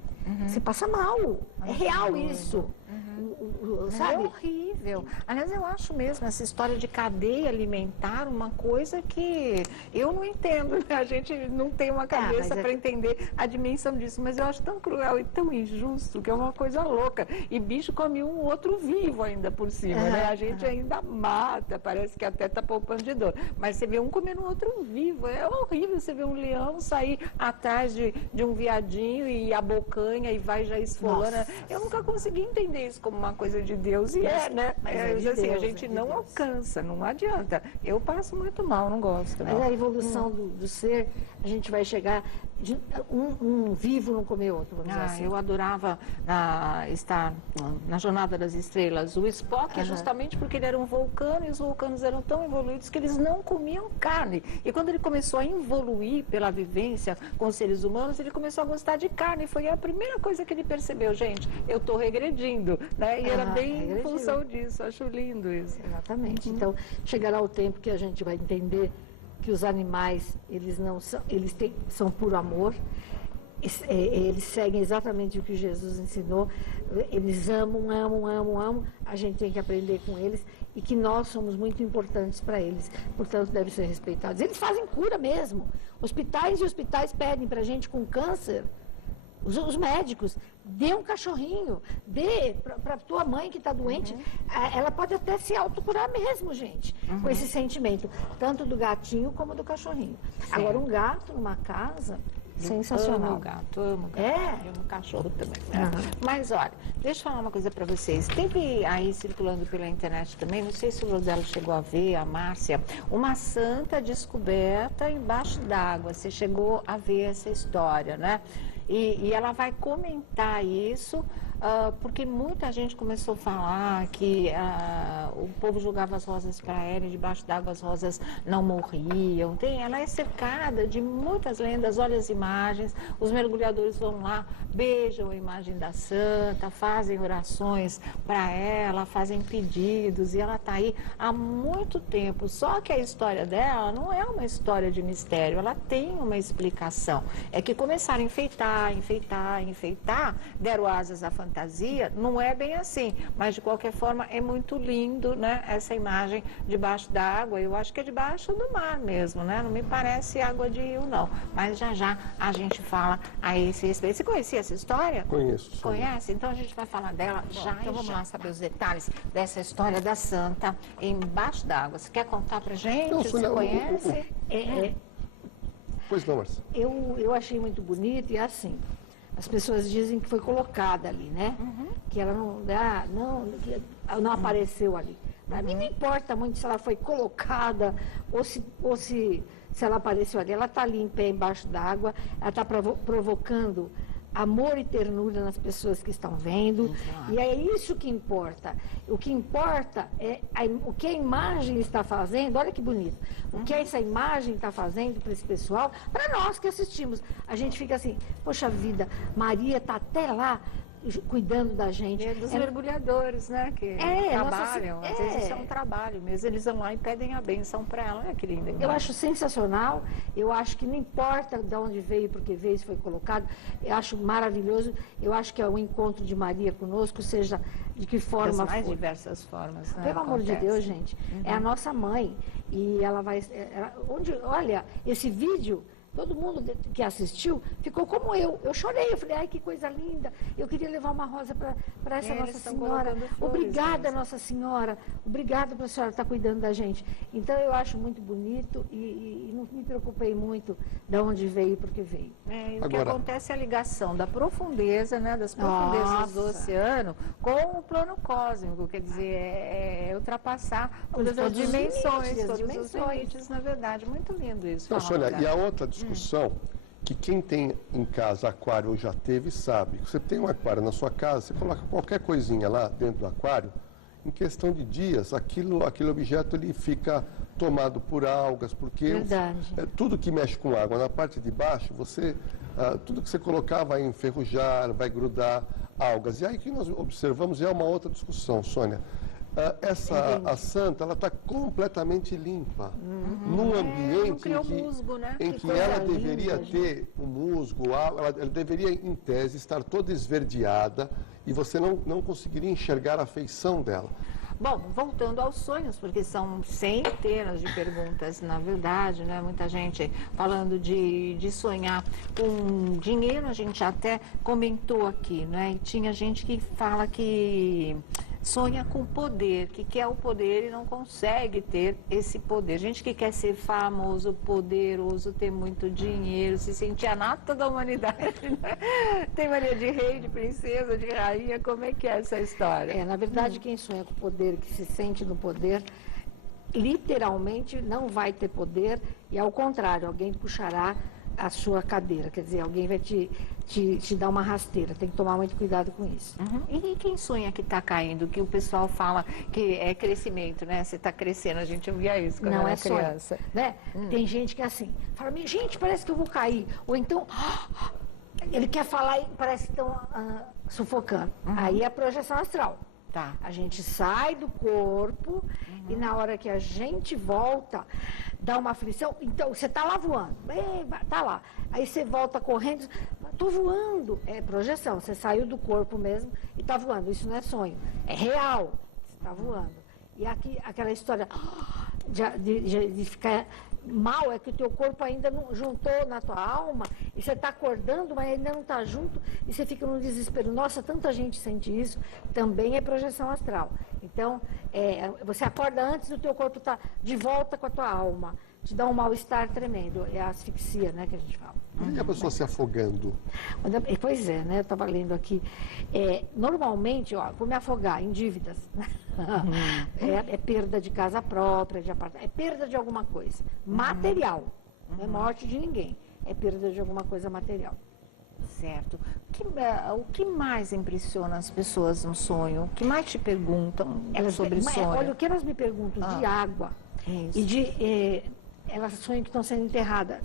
você passa mal. É real isso. Sabe? É horrível. Aliás, eu acho mesmo essa história de cadeia alimentar uma coisa que eu não entendo, né? A gente não tem uma cabeça para entender a dimensão disso, mas eu acho tão cruel e tão injusto que é uma coisa louca. E bicho come um outro vivo ainda por cima, né? A gente ainda mata, parece que até está poupando de dor. Mas você vê um comendo um outro vivo, é horrível. Você vê um leão sair atrás de um viadinho e abocanha e vai já esfolando. Eu nunca consegui entender isso como uma coisa de Deus, e né? Mas assim, a gente não alcança, não adianta. Eu passo muito mal, não gosto. Mas a evolução do ser, a gente vai chegar de um vivo não comer outro, vamos dizer assim. Eu adorava estar na Jornada das Estrelas. O Spock, justamente porque ele era um vulcano, e os vulcanos eram tão evoluídos que eles não comiam carne. E quando ele começou a evoluir pela vivência com os seres humanos, ele começou a gostar de carne. Foi a primeira coisa que ele percebeu, gente, eu estou regredindo, né? E era bem em função disso. Acho lindo isso. Exatamente. Então, chegará o tempo que a gente vai entender que os animais, são puro amor, eles seguem exatamente o que Jesus ensinou, eles amam, a gente tem que aprender com eles e que nós somos muito importantes para eles, portanto devem ser respeitados. Eles fazem cura mesmo, hospitais pedem para a gente com câncer, os médicos, dê um cachorrinho, dê para tua mãe que está doente, ela pode até se autocurar mesmo, gente, com esse sentimento, tanto do gatinho como do cachorrinho. Sim. Agora, um gato numa casa, sensacional. Amo gato. Amo cachorro também. Né? Mas, olha, deixa eu falar uma coisa para vocês. Teve aí circulando pela internet também, não sei se o Roselo chegou a ver, a Márcia, uma santa descoberta embaixo d'água. Você chegou a ver essa história, né? E ela vai comentar isso, porque muita gente começou a falar que o povo jogava as rosas para ela e debaixo d'água as rosas não morriam. Ela é cercada de muitas lendas, olha as imagens, os mergulhadores vão lá, beijam a imagem da santa, fazem orações para ela, fazem pedidos, e ela está aí há muito tempo. Só que a história dela não é uma história de mistério, ela tem uma explicação. É que começaram a enfeitar, deram asas à fantasia, fantasia, não é bem assim, mas de qualquer forma é muito lindo, né, essa imagem debaixo da água. Eu acho que é debaixo do mar mesmo, né? Não me parece água de rio, não. Mas já a gente fala a esse respeito. Você conhecia essa história? Conheço. Conhece? Então a gente vai falar dela já. Então vamos lá saber os detalhes dessa história da santa embaixo d'água. Você quer contar pra gente? Não, Você Sônia, conhece? Pois não, Marcia. Eu achei muito bonito e assim, as pessoas dizem que foi colocada ali, né? Que ela não apareceu ali. Para mim não importa muito se ela foi colocada ou se ela apareceu ali. Ela está ali em pé embaixo d'água, ela está provocando amor e ternura nas pessoas que estão vendo. E é isso que importa. O que importa é o que a imagem está fazendo. Olha que bonito. O que essa imagem está fazendo para esse pessoal, para nós que assistimos. A gente fica assim, poxa vida, Maria está até lá cuidando da gente. E dos mergulhadores, né, que trabalham. Às vezes isso é um trabalho mesmo. Eles vão lá e pedem a bênção para ela. Olha que linda imagem. Eu acho sensacional. Eu acho que não importa de onde veio, porque veio, se foi colocado. Eu acho maravilhoso. Eu acho que é o encontro de Maria conosco, seja de que forma das mais for. diversas formas, né? Pelo amor de Deus, gente. É a nossa mãe. E ela vai... olha, esse vídeo... Todo mundo que assistiu ficou como eu. Eu chorei, eu falei, ai, que coisa linda. Eu queria levar uma rosa para essa Nossa Senhora. Obrigada, Nossa Senhora. Obrigada por a senhora estar cuidando da gente. Então, eu acho muito bonito e não me preocupei muito de onde veio, porque veio. E o que acontece é a ligação da profundeza, né, das profundezas do oceano com o plano cósmico. Quer dizer, é ultrapassar todas as dimensões, todos os limites, na verdade. Muito lindo isso. Não, Sônia, e a outra discussão, que quem tem em casa aquário ou já teve, sabe. Você tem um aquário na sua casa, você coloca qualquer coisinha lá dentro do aquário, em questão de dias, aquele objeto ele fica tomado por algas, porque tudo que mexe com água na parte de baixo, tudo que você colocar vai enferrujar, vai grudar algas. E aí que nós observamos é uma outra discussão, Sônia. A santa, ela está completamente limpa, num ambiente em que ela deveria ter um musgo, ela deveria, em tese, estar toda esverdeada e você não conseguiria enxergar a feição dela. Bom, voltando aos sonhos, porque são centenas de perguntas, na verdade, né? Muita gente falando de sonhar com dinheiro, a gente até comentou aqui, né? E tinha gente que fala que sonha com poder, que quer o poder e não consegue ter esse poder. Gente que quer ser famoso, poderoso, ter muito dinheiro, se sentir a nata da humanidade, né? Tem mania de rei, de princesa, de rainha, como é que é essa história? Na verdade, quem sonha com poder, que se sente no poder, literalmente não vai ter poder e, ao contrário, alguém puxará a sua cadeira, quer dizer, alguém vai te dar uma rasteira, tem que tomar muito cuidado com isso. E quem sonha que está caindo, que o pessoal fala que é crescimento, né? Você está crescendo, a gente ouvia isso quando era criança. Sonho, né? Tem gente que é assim, fala, gente, parece que eu vou cair, ou então, ele quer falar e parece que estão sufocando. Aí é a projeção astral. Tá. A gente sai do corpo e na hora que a gente volta, dá uma aflição. Então, você está lá voando, está lá. Aí você volta correndo, estou voando. É projeção, você saiu do corpo mesmo e está voando. Isso não é sonho, é real, você está voando. E aqui, aquela história de ficar mal é que o teu corpo ainda não juntou na tua alma e você está acordando, mas ainda não está junto e você fica num desespero. Nossa, tanta gente sente isso. Também é projeção astral. Então, você acorda antes do teu corpo estar de volta com a tua alma. Te dá um mal-estar tremendo. É a asfixia, né, que a gente fala. E a pessoa se afogando? Pois é, né? Eu estava lendo aqui. Normalmente, vou me afogar em dívidas. É perda de casa própria, de apartamento. É perda de alguma coisa. Material. Não é morte de ninguém. É perda de alguma coisa material. Certo. O que mais impressiona as pessoas no sonho? O que mais te perguntam sobre sonho? Olha, o que elas me perguntam de água e de... elas sonham que estão sendo enterradas,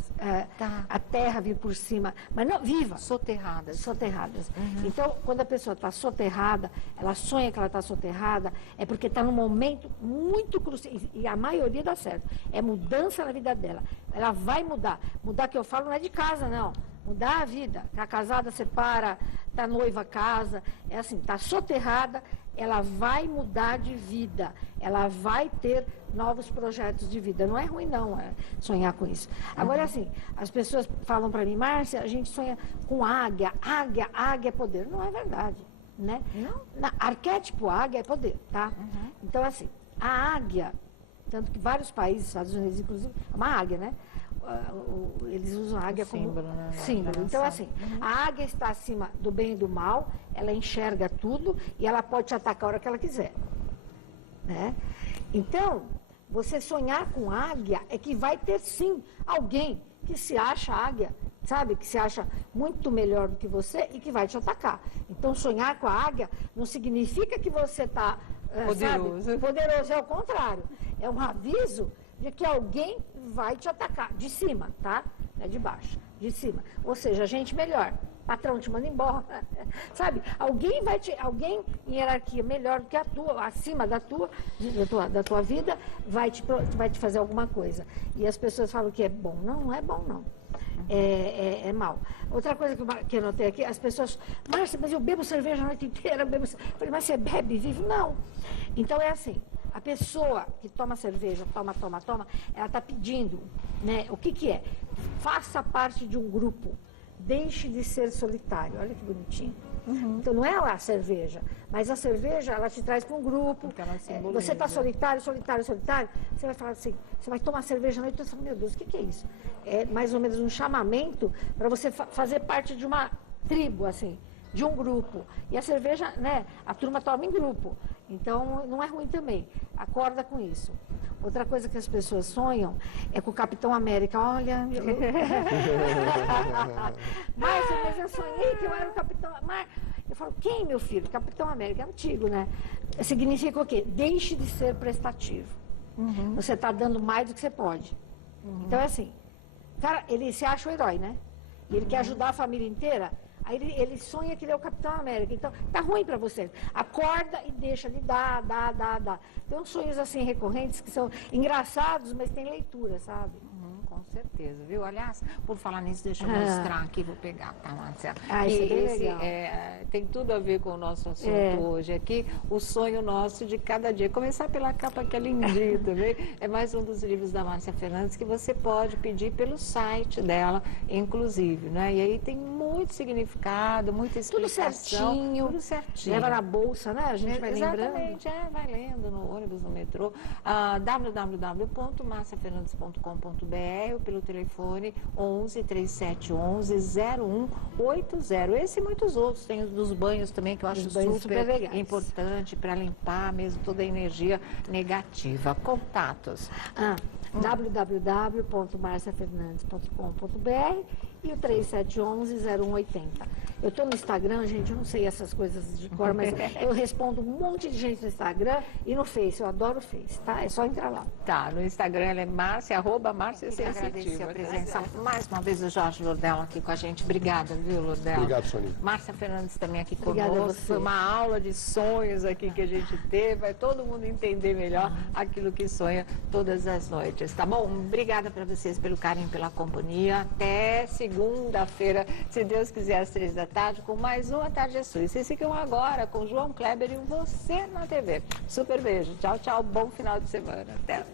a terra vir por cima, mas não, viva. Soterradas. Soterradas. Então, quando a pessoa está soterrada, ela sonha que ela está soterrada, é porque está num momento muito crucial, e a maioria dá certo, é mudança na vida dela. Ela vai mudar. Mudar que eu falo não é de casa, não. mudar a vida. Está casada, separa, está noiva, casa, é assim, está soterrada, ela vai mudar de vida, ela vai ter novos projetos de vida. Não é ruim, não, sonhar com isso. Agora, assim, as pessoas falam para mim, Márcia, a gente sonha com águia, águia é poder. Não é verdade, né? Arquétipo águia é poder, tá? Então, assim, a águia, tanto que vários países, Estados Unidos, inclusive, é uma águia, né? Eles usam a águia como símbolo, né? símbolo. Então, assim, a águia está acima do bem e do mal, ela enxerga tudo e ela pode te atacar a hora que ela quiser, né? Então, você sonhar com águia é que vai ter, sim, alguém que se acha águia, sabe? Que se acha muito melhor do que você e que vai te atacar. Então, sonhar com a águia não significa que você está poderoso. Poderoso, é o contrário. É um aviso de que alguém vai te atacar, de cima, tá? Não é de baixo, de cima. Ou seja, gente melhor, patrão te manda embora, sabe? Alguém em hierarquia melhor do que a tua, acima da tua vida, vai te fazer alguma coisa. E as pessoas falam que é bom. Não, não é bom, não. É mal. Outra coisa que eu notei aqui, as pessoas, Márcia, mas eu bebo cerveja a noite inteira, eu falei, mas você bebe vivo? Não. Então é assim, a pessoa que toma cerveja, toma, ela está pedindo, né? O que é? Faça parte de um grupo, deixe de ser solitário. Olha que bonitinho. Então não é a cerveja, mas a cerveja ela te traz para um grupo. Você está solitário, você vai falar assim, você vai tomar cerveja à noite e você fala, meu Deus, o que é isso? É mais ou menos um chamamento para você fazer parte de uma tribo, assim, de um grupo. E a cerveja, né, a turma toma em grupo. Então não é ruim também. Acorda com isso. Outra coisa que as pessoas sonham é com o Capitão América. Olha, Márcia, mas eu sonhei que eu era o Capitão América. Eu falo, quem, meu filho? Capitão América, é antigo, né? Significa o quê? Deixe de ser prestativo. Você está dando mais do que você pode. Então é assim, cara, ele se acha o herói, né? E ele quer ajudar a família inteira. Aí ele sonha que ele é o Capitão América. Então, tá ruim para você. Acorda e deixa de dar. Tem uns sonhos assim recorrentes que são engraçados, mas tem leitura, sabe? Com certeza, viu? Aliás, por falar nisso, deixa eu mostrar aqui, vou pegar, tá, Márcia? Isso é bem legal. Tem tudo a ver com o nosso assunto hoje aqui, o sonho nosso de cada dia. Começar pela capa que é lindinha também. É mais um dos livros da Márcia Fernandes que você pode pedir pelo site dela, inclusive, né? E aí tem muito significado, muita explicação. Tudo certinho. Leva na bolsa, né? A gente vai lembrando. Exatamente, vai lendo no ônibus, no metrô. www.marciafernandes.com.br ou pelo telefone 11 3711 0180. Esse e muitos outros. Tem os dos banhos também, que eu acho super importante para limpar mesmo toda a energia negativa. Contatos. www.marciafernandes.com.br e o 3711-0180. Eu estou no Instagram, gente, eu não sei essas coisas de cor, mas eu respondo um monte de gente no Instagram e no Face. Eu adoro o Face, tá? É só entrar lá. Tá, no Instagram ela é Márcia, @Márcia Sensitiva. Agradecer a presença mais uma vez do Jorge Lordelo aqui com a gente. Obrigada, viu, Lordelo? Obrigado, Soninha. Márcia Fernandes também aqui Obrigada conosco. Foi uma aula de sonhos aqui que a gente teve. Vai todo mundo entender melhor aquilo que sonha todas as noites, tá bom? Obrigada para vocês pelo carinho, pela companhia. Até segunda-feira, se Deus quiser, às 3 da tarde, com mais uma Tarde é Sua. E vocês ficam agora com João Kleber e o Você na TV. Super beijo. Tchau, tchau. Bom final de semana. Até.